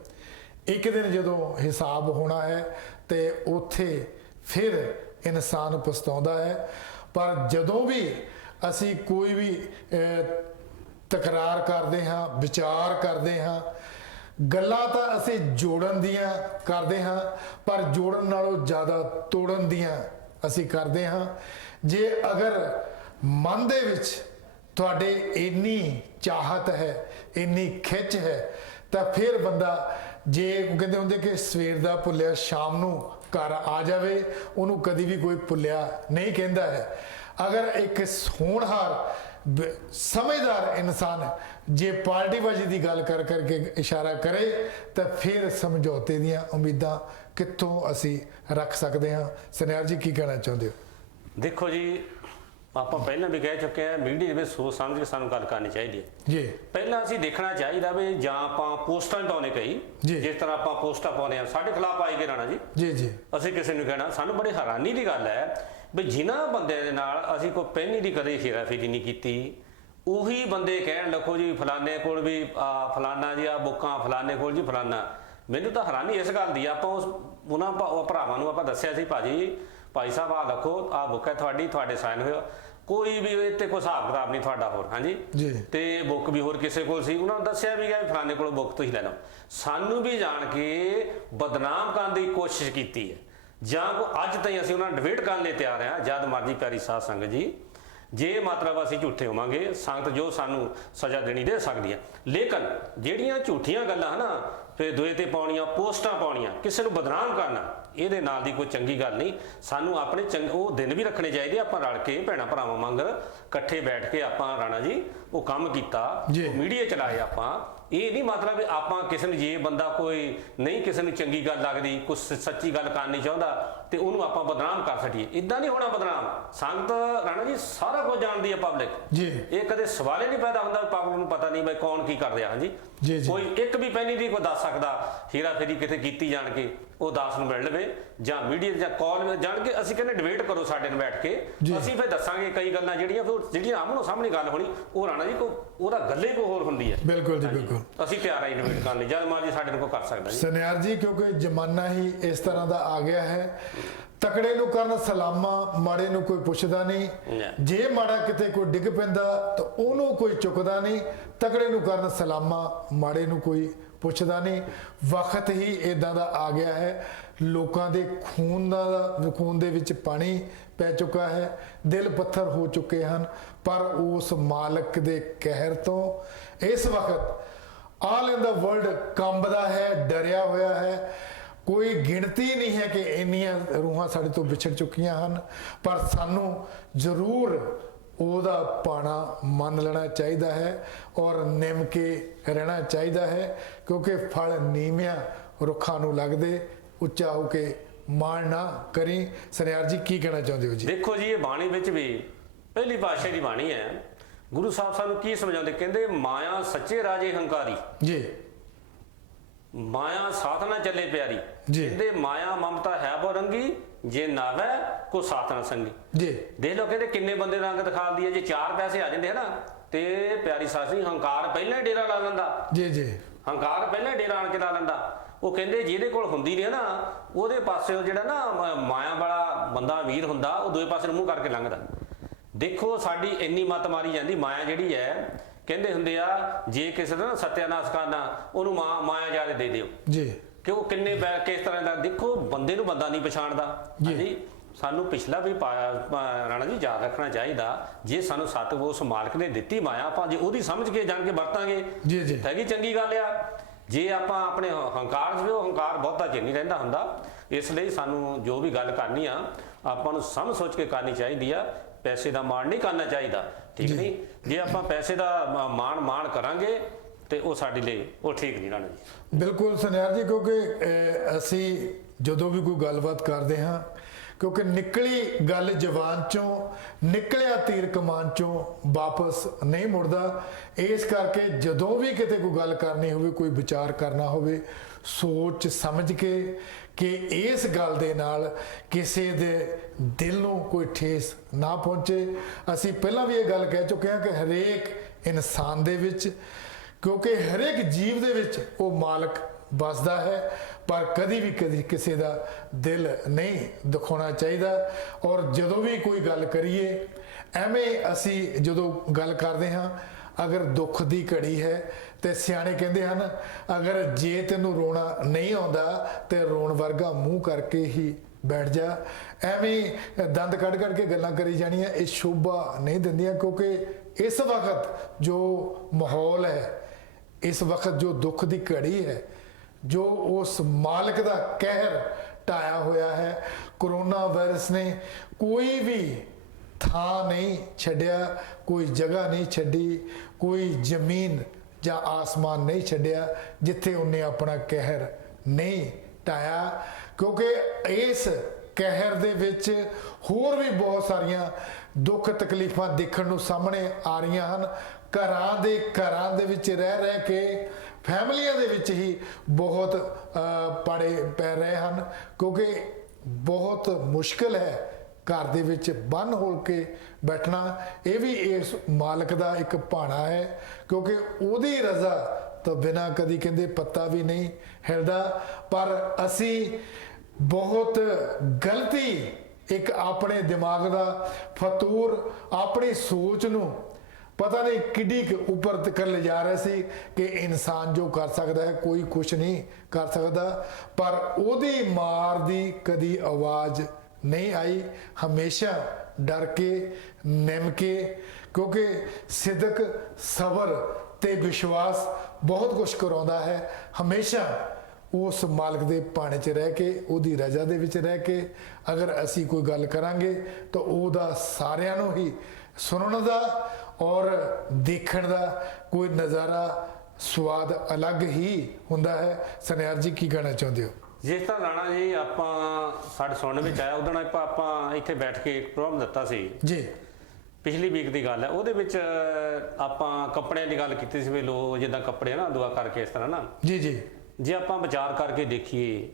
ਇੱਕ ਦਿਨ ਜਦੋਂ ਹਿਸਾਬ ਹੋਣਾ ਹੈ ਤੇ ਉੱਥੇ ਫਿਰ ਇਨਸਾਨ ਪਛਤਾਉਂਦਾ ਹੈ। ਪਰ ਜਦੋਂ ਵੀ ਅਸੀਂ ਕੋਈ ਵੀ ਤਕਰਾਰ ਕਰਦੇ ਹਾਂ, ਵਿਚਾਰ ਕਰਦੇ ਹਾਂ, ਗੱਲਾਂ ਤਾਂ ਅਸੀਂ ਜੋੜਨ ਦੀਆਂ ਕਰਦੇ ਹਾਂ, ਪਰ ਜੋੜਨ ਨਾਲੋਂ ਜ਼ਿਆਦਾ ਤੋੜਨ ਦੀਆਂ ਅਸੀਂ ਕਰਦੇ ਹਾਂ। ਜੇ ਅਗਰ ਮਨ ਦੇ ਵਿੱਚ ਤੁਹਾਡੇ ਇੰਨੀ ਚਾਹਤ ਹੈ, ਇੰਨੀ ਖਿੱਚ ਹੈ, ਤਾਂ ਫਿਰ ਬੰਦਾ, ਜੇ ਕਹਿੰਦੇ ਹੁੰਦੇ ਕਿ ਸਵੇਰ ਦਾ ਭੁੱਲਿਆ ਸ਼ਾਮ ਨੂੰ ਘਰ ਆ ਜਾਵੇ, ਉਹਨੂੰ ਕਦੀ ਵੀ ਕੋਈ ਭੁੱਲਿਆ ਨਹੀਂ ਕਹਿੰਦਾ ਹੈ। ਅਗਰ ਇੱਕ ਹੋਣਹਾਰ ਸਮਝਦਾਰ ਇਨਸਾਨ ਜੇ ਪਾਰਟੀਬਾਜ਼ੀ ਦੀ ਗੱਲ ਕਰ ਕਰਕੇ ਇਸ਼ਾਰਾ ਕਰੇ, ਤਾਂ ਫਿਰ ਸਮਝੌਤੇ ਦੀਆਂ ਉਮੀਦਾਂ ਕਿੱਥੋਂ ਅਸੀਂ ਰੱਖ ਸਕਦੇ ਹਾਂ? ਸੁਨਿਆਰ ਜੀ ਕੀ ਕਹਿਣਾ ਚਾਹੁੰਦੇ ਹੋ? ਦੇਖੋ ਜੀ, ਆਪਾਂ ਪਹਿਲਾਂ ਵੀ ਕਹਿ ਚੁੱਕੇ ਆ, ਮੀਡੀਆ ਦੇ ਵਿੱਚ ਸੋਚ ਸਮਝ ਕੇ ਸਾਨੂੰ ਗੱਲ ਕਰਨੀ ਚਾਹੀਦੀ ਹੈ ਜੀ। ਪਹਿਲਾਂ ਅਸੀਂ ਦੇਖਣਾ ਚਾਹੀਦਾ ਵੀ ਜਾਂ ਆਪਾਂ ਪੋਸਟਾਂ ਹੀ ਪਾਉਣੇ ਕਈ, ਜੀ। ਜਿਸ ਤਰ੍ਹਾਂ ਆਪਾਂ ਪੋਸਟਾਂ ਪਾਉਂਦੇ ਆ ਸਾਡੇ ਖਿਲਾਫ ਆਈ ਗਏ ਰਾਣਾ ਜੀ, ਜੀ ਜੀ ਅਸੀਂ ਕਿਸੇ ਨੂੰ ਕਹਿਣਾ, ਸਾਨੂੰ ਬੜੀ ਹੈਰਾਨੀ ਦੀ ਗੱਲ ਹੈ ਵੀ ਜਿਨ੍ਹਾਂ ਬੰਦਿਆਂ ਦੇ ਨਾਲ ਅਸੀਂ ਕੋਈ ਪਹਿਨੀ ਦੀ ਕਦੇ ਹੇਰਾਫੇਰੀ ਨਹੀਂ ਕੀਤੀ, ਉਹੀ ਬੰਦੇ ਕਹਿਣ ਲੱਖੋ ਜੀ ਫਲਾਣੇ ਕੋਲ ਵੀ ਫਲਾਨਾ ਜੀ ਆ ਬੁੱਕਾਂ, ਫਲਾਣੇ ਕੋਲ ਜੀ ਫਲਾਨਾ। ਮੈਨੂੰ ਤਾਂ ਹੈਰਾਨੀ ਇਸ ਗੱਲ ਦੀ, ਆਪਾਂ ਉਹਨਾਂ ਭਰਾਵਾਂ ਨੂੰ ਆਪਾਂ ਦੱਸਿਆ ਸੀ, ਭਾਈ ਸਾਹਿਬ ਆ ਦੇਖੋ ਆ ਬੁੱਕ ਹੈ ਤੁਹਾਡੀ, ਤੁਹਾਡੇ ਸਾਈਨ ਹੋਇਆ, ਕੋਈ ਵੀ ਇੱਥੇ ਕੋਈ ਹਿਸਾਬ ਕਿਤਾਬ ਨਹੀਂ ਤੁਹਾਡਾ ਹੋਰ। ਹਾਂਜੀ ਜੀ। ਤੇ ਬੁੱਕ ਵੀ ਹੋਰ ਕਿਸੇ ਕੋਲ ਸੀ, ਉਹਨਾਂ ਨੂੰ ਦੱਸਿਆ ਵੀ ਗਿਆ ਵੀ ਫਲਾਣੇ ਕੋਲ ਬੁੱਕ ਤੁਸੀਂ ਲੈ ਲਓ। ਸਾਨੂੰ ਵੀ ਜਾਣ ਕੇ ਬਦਨਾਮ ਕਰਨ ਦੀ ਕੋਸ਼ਿਸ਼ ਕੀਤੀ ਹੈ, ਜਾਂ ਕੋ ਅੱਜ ਤਾਈਂ ਅਸੀਂ ਉਹਨਾਂ ਨਾਲ ਡਿਬੇਟ ਕਰਨ ਲਈ ਤਿਆਰ ਹਾਂ, ਜਦ ਮਰਜ਼ੀ ਪਿਆਰੀ ਸਾਧ ਸੰਗਤ ਜੀ। ਜੇ ਮਤਲਬ ਅਸੀਂ ਝੂਠੇ ਹੋਵਾਂਗੇ, ਸੰਗਤ ਜੋ ਸਾਨੂੰ ਸਜ਼ਾ ਦੇਣੀ ਦੇ ਸਕਦੀ ਹੈ, ਲੇਕਿਨ ਜਿਹੜੀਆਂ ਝੂਠੀਆਂ ਗੱਲਾਂ ਹਨ ਨਾ ਫਿਰ ਦੂਏ ਤੇ ਪਾਉਣੀਆਂ, ਪੋਸਟਾਂ ਪਾਉਣੀਆਂ, ਕਿਸੇ ਨੂੰ ਬਦਨਾਮ ਕਰਨਾ, ਇਹਦੇ ਨਾਲ ਦੀ ਕੋਈ ਚੰਗੀ ਗੱਲ ਨਹੀਂ। ਸਾਨੂੰ ਆਪਣੇ ਉਹ ਦਿਨ ਵੀ ਰੱਖਣੇ ਚਾਹੀਦੇ, ਆਪਾਂ ਰਲ ਕੇ ਭੈਣਾਂ ਭਰਾਵਾਂ ਵਾਂਗ ਇਕੱਠੇ ਬੈਠ ਕੇ ਆਪਾਂ ਰਾਣਾ ਜੀ ਉਹ ਕੰਮ ਕੀਤਾ, ਮੀਡੀਆ ਚਲਾਏ ਆਪਾਂ। ਇਹ ਨਹੀਂ ਮਤਲਬ ਵੀ ਆਪਾਂ ਕਿਸੇ ਨੂੰ, ਜੇ ਬੰਦਾ ਕੋਈ ਨਹੀਂ ਕਿਸੇ ਨੂੰ ਚੰਗੀ ਗੱਲ ਲੱਗਦੀ, ਕੁਛ ਸੱਚੀ ਗੱਲ ਕਰਨੀ ਚਾਹੁੰਦਾ ਤੇ ਉਹਨੂੰ ਆਪਾਂ ਬਦਨਾਮ ਕਰ ਸਕੀਏ, ਇਦਾਂ ਨਹੀਂ ਹੋਣਾ ਬਦਨਾਮ। ਸੰਗਤ ਰਾਣਾ ਜੀ ਸਾਰਾ ਕੁਝ ਜਾਣਦੀ ਹੈ ਪਬਲਿਕ ਜੀ, ਇਹ ਕਦੇ ਸਵਾਲ ਹੀ ਨਹੀਂ ਪੈਦਾ ਹੁੰਦਾ ਪਬਲਿਕ ਨੂੰ ਪਤਾ ਨਹੀਂ ਬਈ ਕੌਣ ਕੀ ਕਰ ਰਿਹਾ। ਹਾਂਜੀ ਕੋਈ ਇੱਕ ਵੀ ਪਹਿਲੀ ਦੀ ਕੋਈ ਦੱਸ ਸਕਦਾ ਹੇਰਾ ਫੇਰੀ ਕਿਤੇ ਕੀਤੀ ਜਾਣ ਕੇ, ਉਹ ਦਾਸ ਨੂੰ ਮਿਲ ਲਵੇ ਜਾਂ ਮੀਡੀਆ ਜਾਂ ਕਾਲ ਜਾਣ ਕੇ, ਅਸੀਂ ਕਹਿੰਦੇ ਡਿਬੇਟ ਕਰੋ ਸਾਡੇ ਨਾਲ ਬੈਠ ਕੇ, ਅਸੀਂ ਫਿਰ ਦੱਸਾਂਗੇ ਕਈ ਗੱਲਾਂ ਜਿਹੜੀਆਂ ਆਮਣੋ ਸਾਹਮਣੇ ਗੱਲ ਹੋਣੀ, ਉਹ ਰਾਣਾ ਜੀ ਉਹਦਾ ਗੱਲੇ ਕੋ ਹੋਰ ਹੁੰਦੀ ਹੈ। ਬਿਲਕੁਲ ਜੀ ਬਿਲਕੁਲ, ਅਸੀਂ ਤਿਆਰ ਹਾਂ ਡਿਬੇਟ ਕਰਨ ਲਈ, ਜਦ ਮਰਜ਼ੀ ਸਾਡੇ ਨਾਲ ਕੋਈ ਕਰ ਸਕਦਾ ਜੀ। ਸਨਿਆਰ ਜੀ, ਕਿਉਂਕਿ ਜ਼ਮਾਨਾ ਹੀ ਇਸ ਤਰ੍ਹਾਂ ਦਾ ਆ ਗਿਆ ਹੈ, ਤਕੜੇ ਨੂੰ ਕਰਨ ਸਲਾਮਾਂ, ਮਾੜੇ ਨੂੰ ਕੋਈ ਪੁੱਛਦਾ ਨਹੀਂ। ਜੇ ਮਾੜਾ ਕਿਤੇ ਕੋਈ ਡਿੱਗ ਪੈਂਦਾ ਤਾਂ ਉਹਨੂੰ ਕੋਈ ਚੁੱਕਦਾ ਨਹੀਂ, ਤਕੜੇ ਨੂੰ ਕਰਨ ਸਲਾਮਾਂ, ਮਾੜੇ ਨੂੰ ਕੋਈ ਪੁੱਛਦਾ ਨਹੀਂ। ਵਕਤ ਹੀ ਇਦਾਂ ਦਾ ਆ ਗਿਆ ਹੈ, ਲੋਕਾਂ ਦੇ ਖੂਨ ਦੇ ਵਿੱਚ ਪਾਣੀ ਪੈ ਚੁੱਕਾ ਹੈ, ਦਿਲ ਪੱਥਰ ਹੋ ਚੁੱਕੇ ਹਨ, ਪਰ ਉਸ ਮਾਲਕ ਦੇ ਕਹਿਰ ਤੋਂ ਇਸ ਵਕਤ ਆਲ ਇਨ ਦਾ ਵਰਲਡ ਕੰਬਦਾ ਹੈ, ਡਰਿਆ ਹੋਇਆ ਹੈ। ਕੋਈ ਗਿਣਤੀ ਨਹੀਂ ਹੈ ਕਿ ਇੰਨੀਆਂ ਰੂਹਾਂ ਸਾਡੇ ਤੋਂ ਵਿਛੜ ਚੁੱਕੀਆਂ ਹਨ, ਪਰ ਸਾਨੂੰ ਜ਼ਰੂਰ ਉਹਦਾ ਪਾਣਾ ਮੰਨ ਲੈਣਾ ਚਾਹੀਦਾ ਹੈ ਔਰ ਨਿਮ ਕੇ ਰਹਿਣਾ ਚਾਹੀਦਾ ਹੈ, ਕਿਉਂਕਿ ਫਲ ਨੀਵਿਆਂ ਰੁੱਖਾਂ ਨੂੰ ਲੱਗਦੇ, ਉੱਚਾ ਹੋ ਕੇ ਮਾਣ ਨਾ ਕਰੀ। ਸਨਿਆਰ ਜੀ ਕੀ ਕਹਿਣਾ ਚਾਹੁੰਦੇ ਹੋ ਜੀ? ਦੇਖੋ ਜੀ, ਇਹ ਬਾਣੀ ਵਿੱਚ ਵੀ ਪਹਿਲੀ ਪਾਤਸ਼ਾਹ ਦੀ ਬਾਣੀ ਹੈ, ਗੁਰੂ ਸਾਹਿਬ ਸਾਨੂੰ ਕੀ ਸਮਝਾਉਂਦੇ, ਕਹਿੰਦੇ ਮਾਇਆ ਸੱਚੇ ਰਾਜੇ ਹੰਕਾਰੀ ਜੀ, ਮਾਇਆ ਸਾਥ ਨਾ ਚੱਲੇ ਪਿਆਰੀ। ਕਹਿੰਦੇ ਮਾਇਆ ਮਮਤਾ ਹੈ ਬੋ ਰੰਗੀ, ਜੇ ਨਾਵੇ ਕੋ ਸਾਥ ਨਾ ਸੰਗੀ। ਜੀ ਦੇਖ ਲਓ ਕਹਿੰਦੇ ਕਿੰਨੇ ਬੰਦੇ ਰੰਗ ਦਿਖਾਉਂਦੀ ਹੈ, ਜੇ 4 ਪੈਸੇ ਆ ਜਾਂਦੇ ਹੈ ਨਾ ਤੇ ਪਿਆਰੀ ਸਾਥੀ ਹੰਕਾਰ ਪਹਿਲਾਂ ਹੀ ਡੇਰਾ ਲਾ ਲੈਂਦਾ। ਜੀ ਜੀ, ਹੰਕਾਰ ਪਹਿਲਾਂ ਹੀ ਡੇਰਾ ਆਣ ਕੇ ਲਾ ਲੈਂਦਾ। ਉਹ ਕਹਿੰਦੇ ਜਿਹਦੇ ਕੋਲ ਹੁੰਦੀ ਨਹੀਂ ਨਾ, ਉਹਦੇ ਪਾਸੇ ਉਹ ਜਿਹੜਾ ਨਾ ਮਾਇਆ ਵਾਲਾ ਬੰਦਾ ਅਮੀਰ ਹੁੰਦਾ, ਉਹ ਦੂਏ ਪਾਸੇ ਨੂੰ ਮੂੰਹ ਕਰਕੇ ਲੰਘਦਾ। ਦੇਖੋ ਸਾਡੀ ਇੰਨੀ ਮੱਤ ਮਾਰੀ ਜਾਂਦੀ, ਮਾਇਆ ਜਿਹੜੀ ਹੈ, ਕਹਿੰਦੇ ਹੁੰਦੇ ਆ ਜੇ ਕਿਸੇ ਦਾ ਨਾ ਸਤਿਆਨਾਸ਼ ਕਰਨਾ, ਉਹਨੂੰ ਮਾਇਆ ਜਾਰੇ ਦੇ ਦਿਓ ਜੀ, ਕਿ ਉਹ ਕਿੰਨੇ ਕਿਸ ਤਰ੍ਹਾਂ ਦਾ। ਦੇਖੋ ਬੰਦੇ ਨੂੰ ਬੰਦਾ ਨਹੀਂ ਪਛਾਣਦਾ। ਹਾਂਜੀ ਸਾਨੂੰ ਪਿਛਲਾ ਵੀ ਰਾਣਾ ਜੀ ਯਾਦ ਰੱਖਣਾ ਚਾਹੀਦਾ, ਜੇ ਸਾਨੂੰ ਸੱਤ ਉਸ ਮਾਲਕ ਨੇ ਦਿੱਤੀ ਮਾਇਆ, ਆਪਾਂ ਜੇ ਉਹਦੀ ਸਮਝ ਕੇ ਜਾਣ ਕੇ ਵਰਤਾਂਗੇ ਹੈਗੀ ਚੰਗੀ ਗੱਲ ਆ। ਜੇ ਆਪਾਂ ਆਪਣੇ ਹੰਕਾਰ ਜਿਵੇਂ, ਉਹ ਹੰਕਾਰ ਬਹੁਤਾ ਚਿਰ ਨਹੀਂ ਰਹਿੰਦਾ ਹੁੰਦਾ। ਇਸ ਲਈ ਸਾਨੂੰ ਜੋ ਵੀ ਗੱਲ ਕਰਨੀ ਆ, ਆਪਾਂ ਨੂੰ ਸਮਝ ਸੋਚ ਕੇ ਕਰਨੀ ਚਾਹੀਦੀ ਆ। ਪੈਸੇ ਦਾ ਮਾਣ ਨਹੀਂ ਕਰਨਾ ਚਾਹੀਦਾ, ਠੀਕ ਨਹੀਂ। ਜੇ ਆਪਾਂ ਪੈਸੇ ਦਾ ਮਾਣ ਕਰਾਂਗੇ ਤੇ ਉਹ ਸਾਡੇ ਲਈ ਉਹ ਠੀਕ ਨਹੀਂ ਰਾਣਾ ਜੀ। ਬਿਲਕੁਲ ਸਨਿਆਰ ਜੀ, ਕਿਉਂਕਿ ਅਸੀਂ ਜਦੋਂ ਵੀ ਕੋਈ ਗੱਲਬਾਤ ਕਰਦੇ ਹਾਂ, ਕਿਉਂਕਿ ਨਿਕਲੀ ਗੱਲ ਜ਼ਬਾਨ ਚੋਂ, ਨਿਕਲਿਆ ਤੀਰ ਕਮਾਨ ਚੋਂ ਵਾਪਸ ਨਹੀਂ ਮੁੜਦਾ। ਇਸ ਕਰਕੇ ਜਦੋਂ ਵੀ ਕਿਤੇ ਕੋਈ ਗੱਲ ਕਰਨੀ ਹੋਵੇ, ਕੋਈ ਵਿਚਾਰ ਕਰਨਾ ਹੋਵੇ, ਸੋਚ ਸਮਝ ਕੇ ਕਿ ਇਸ ਗੱਲ ਦੇ ਨਾਲ ਕਿਸੇ ਦੇ ਦਿਲ ਨੂੰ ਕੋਈ ਠੇਸ ਨਾ ਪਹੁੰਚੇ। ਅਸੀਂ ਪਹਿਲਾਂ ਵੀ ਇਹ ਗੱਲ ਕਹਿ ਚੁੱਕੇ ਹਾਂ ਕਿ ਹਰੇਕ ਇਨਸਾਨ ਦੇ ਵਿੱਚ, ਕਿਉਂਕਿ ਹਰੇਕ ਜੀਵ ਦੇ ਵਿੱਚ ਉਹ ਮਾਲਕ ਵਸਦਾ ਹੈ, ਪਰ ਕਦੀ ਵੀ ਕਿਸੇ ਦਾ ਦਿਲ ਨਹੀਂ ਦਿਖਾਉਣਾ ਚਾਹੀਦਾ। ਔਰ ਜਦੋਂ ਵੀ ਕੋਈ ਗੱਲ ਕਰੀਏ, ਐਵੇਂ ਅਸੀਂ ਜਦੋਂ ਗੱਲ ਕਰਦੇ ਹਾਂ, ਅਗਰ ਦੁੱਖ ਦੀ ਘੜੀ ਹੈ ਤੇ ਸਿਆਣੇ ਕਹਿੰਦੇ ਹਨ, ਅਗਰ ਜੇ ਤੈਨੂੰ ਰੋਣਾ ਨਹੀਂ ਆਉਂਦਾ ਤੇ ਰੋਣ ਵਰਗਾ ਮੂੰਹ ਕਰਕੇ ਹੀ ਬੈਠ ਜਾ। ਐਵੇਂ ਦੰਦ ਕੱਢ ਕੇ ਗੱਲਾਂ ਕਰੀ ਜਾਣੀਆਂ, ਇਹ ਸ਼ੋਭਾ ਨਹੀਂ ਦਿੰਦੀਆਂ। ਕਿਉਂਕਿ ਇਸ ਵਕਤ ਜੋ ਮਾਹੌਲ ਹੈ, ਇਸ ਵਕਤ ਜੋ ਦੁੱਖ ਦੀ ਘੜੀ ਹੈ, ਜੋ ਉਸ ਮਾਲਕ ਦਾ ਕਹਿਰ ਢਾਇਆ ਹੋਇਆ ਹੈ, ਕੋਰੋਨਾ ਵਾਇਰਸ ਨੇ ਕੋਈ ਵੀ ਥਾਂ ਨਹੀਂ ਛੱਡਿਆ, ਕੋਈ ਜਗ੍ਹਾ ਨਹੀਂ ਛੱਡੀ, ਕੋਈ ਜ਼ਮੀਨ ਜਾਂ ਆਸਮਾਨ ਨਹੀਂ ਛੱਡਿਆ ਜਿੱਥੇ ਉਹਨੇ ਆਪਣਾ ਕਹਿਰ ਨਹੀਂ ਢਾਇਆ। ਕਿਉਂਕਿ ਇਸ ਕਹਿਰ ਦੇ ਵਿੱਚ ਹੋਰ ਵੀ ਬਹੁਤ ਸਾਰੀਆਂ ਦੁੱਖ ਤਕਲੀਫਾਂ ਦੇਖਣ ਨੂੰ ਸਾਹਮਣੇ ਆ ਰਹੀਆਂ ਹਨ। ਘਰਾਂ ਦੇ ਵਿੱਚ ਰਹਿ ਕੇ ਫੈਮਲੀਆਂ ਦੇ ਵਿੱਚ ਹੀ ਬਹੁਤ ਪਾੜੇ ਪੈ ਰਹੇ ਹਨ, ਕਿਉਂਕਿ ਬਹੁਤ ਮੁਸ਼ਕਲ ਹੈ ਘਰ ਦੇ ਵਿੱਚ ਬੰਨ ਹੋਲ ਕੇ ਬੈਠਣਾ। ਇਹ ਵੀ ਇਸ ਮਾਲਕ ਦਾ ਇੱਕ ਭਾਣਾ ਹੈ, ਕਿਉਂਕਿ ਉਹਦੀ ਰਜ਼ਾ ਤੋਂ ਬਿਨਾਂ ਕਦੀ ਕਹਿੰਦੇ ਪੱਤਾ ਵੀ ਨਹੀਂ ਹਿਲਦਾ। ਪਰ ਅਸੀਂ ਬਹੁਤ ਗਲਤੀ ਇੱਕ ਆਪਣੇ ਦਿਮਾਗ ਦਾ ਫਤੂਰ, ਆਪਣੀ ਸੋਚ ਨੂੰ ਪਤਾ ਨਹੀਂ ਕਿੱਡੀ ਉੱਪਰ ਤੱਕ ਲੈ ਜਾ ਰਹੇ ਸੀ ਕਿ ਇਨਸਾਨ ਜੋ ਕਰ ਸਕਦਾ ਹੈ ਕੋਈ ਕੁਝ ਨਹੀਂ ਕਰ ਸਕਦਾ। ਪਰ ਉਹਦੀ ਮਾਰ ਦੀ ਕਦੀ ਆਵਾਜ਼ ਨਹੀਂ ਆਈ, ਹਮੇਸ਼ਾ ਡਰ ਕੇ ਨਿਮ ਕੇ, ਕਿਉਂਕਿ ਸਿਦਕ, ਸਬਰ ਤੇ ਵਿਸ਼ਵਾਸ ਬਹੁਤ ਕੁਝ ਕਰਾਉਂਦਾ ਹੈ। ਹਮੇਸ਼ਾ ਉਸ ਮਾਲਕ ਦੇ ਭਾਣੇ 'ਚ ਰਹਿ ਕੇ, ਉਹਦੀ ਰਜ਼ਾ ਦੇ ਵਿੱਚ ਰਹਿ ਕੇ ਅਗਰ ਅਸੀਂ ਕੋਈ ਗੱਲ ਕਰਾਂਗੇ ਤਾਂ ਉਹਦਾ ਸਾਰਿਆਂ ਨੂੰ ਹੀ ਸੁਣਨ ਦਾ ਔਰ ਦੇਖਣ ਦਾ ਕੋਈ ਨਜ਼ਾਰਾ, ਸਵਾਦ ਅਲੱਗ ਹੀ ਹੁੰਦਾ ਹੈ। ਸਨਿਆਰ ਜੀ ਕੀ ਕਹਿਣਾ ਚਾਹੁੰਦੇ ਹੋ? ਜਿਸ ਤਰ੍ਹਾਂ ਰਾਣਾ ਜੀ ਆਪਾਂ ਸਾਡੇ ਸੁਣਨ ਵਿੱਚ ਆਇਆ, ਉਦੋਂ ਆਪਾਂ ਇੱਥੇ ਬੈਠ ਕੇ ਇੱਕ ਪ੍ਰੋਗਰਾਮ ਦਿੱਤਾ ਸੀ ਜੀ, ਪਿਛਲੀ ਵੀਕ ਦੀ ਗੱਲ ਹੈ। ਉਹਦੇ ਵਿੱਚ ਆਪਾਂ ਕੱਪੜਿਆਂ ਦੀ ਗੱਲ ਕੀਤੀ ਸੀ ਵੀ ਲੋਕ ਜਿੱਦਾਂ ਕੱਪੜੇ ਨਾ ਦੁਆ ਕਰਕੇ ਇਸ ਤਰ੍ਹਾਂ ਨਾ ਜੀ ਜੀ, ਜੇ ਆਪਾਂ ਵਿਚਾਰ ਕਰਕੇ ਦੇਖੀਏ,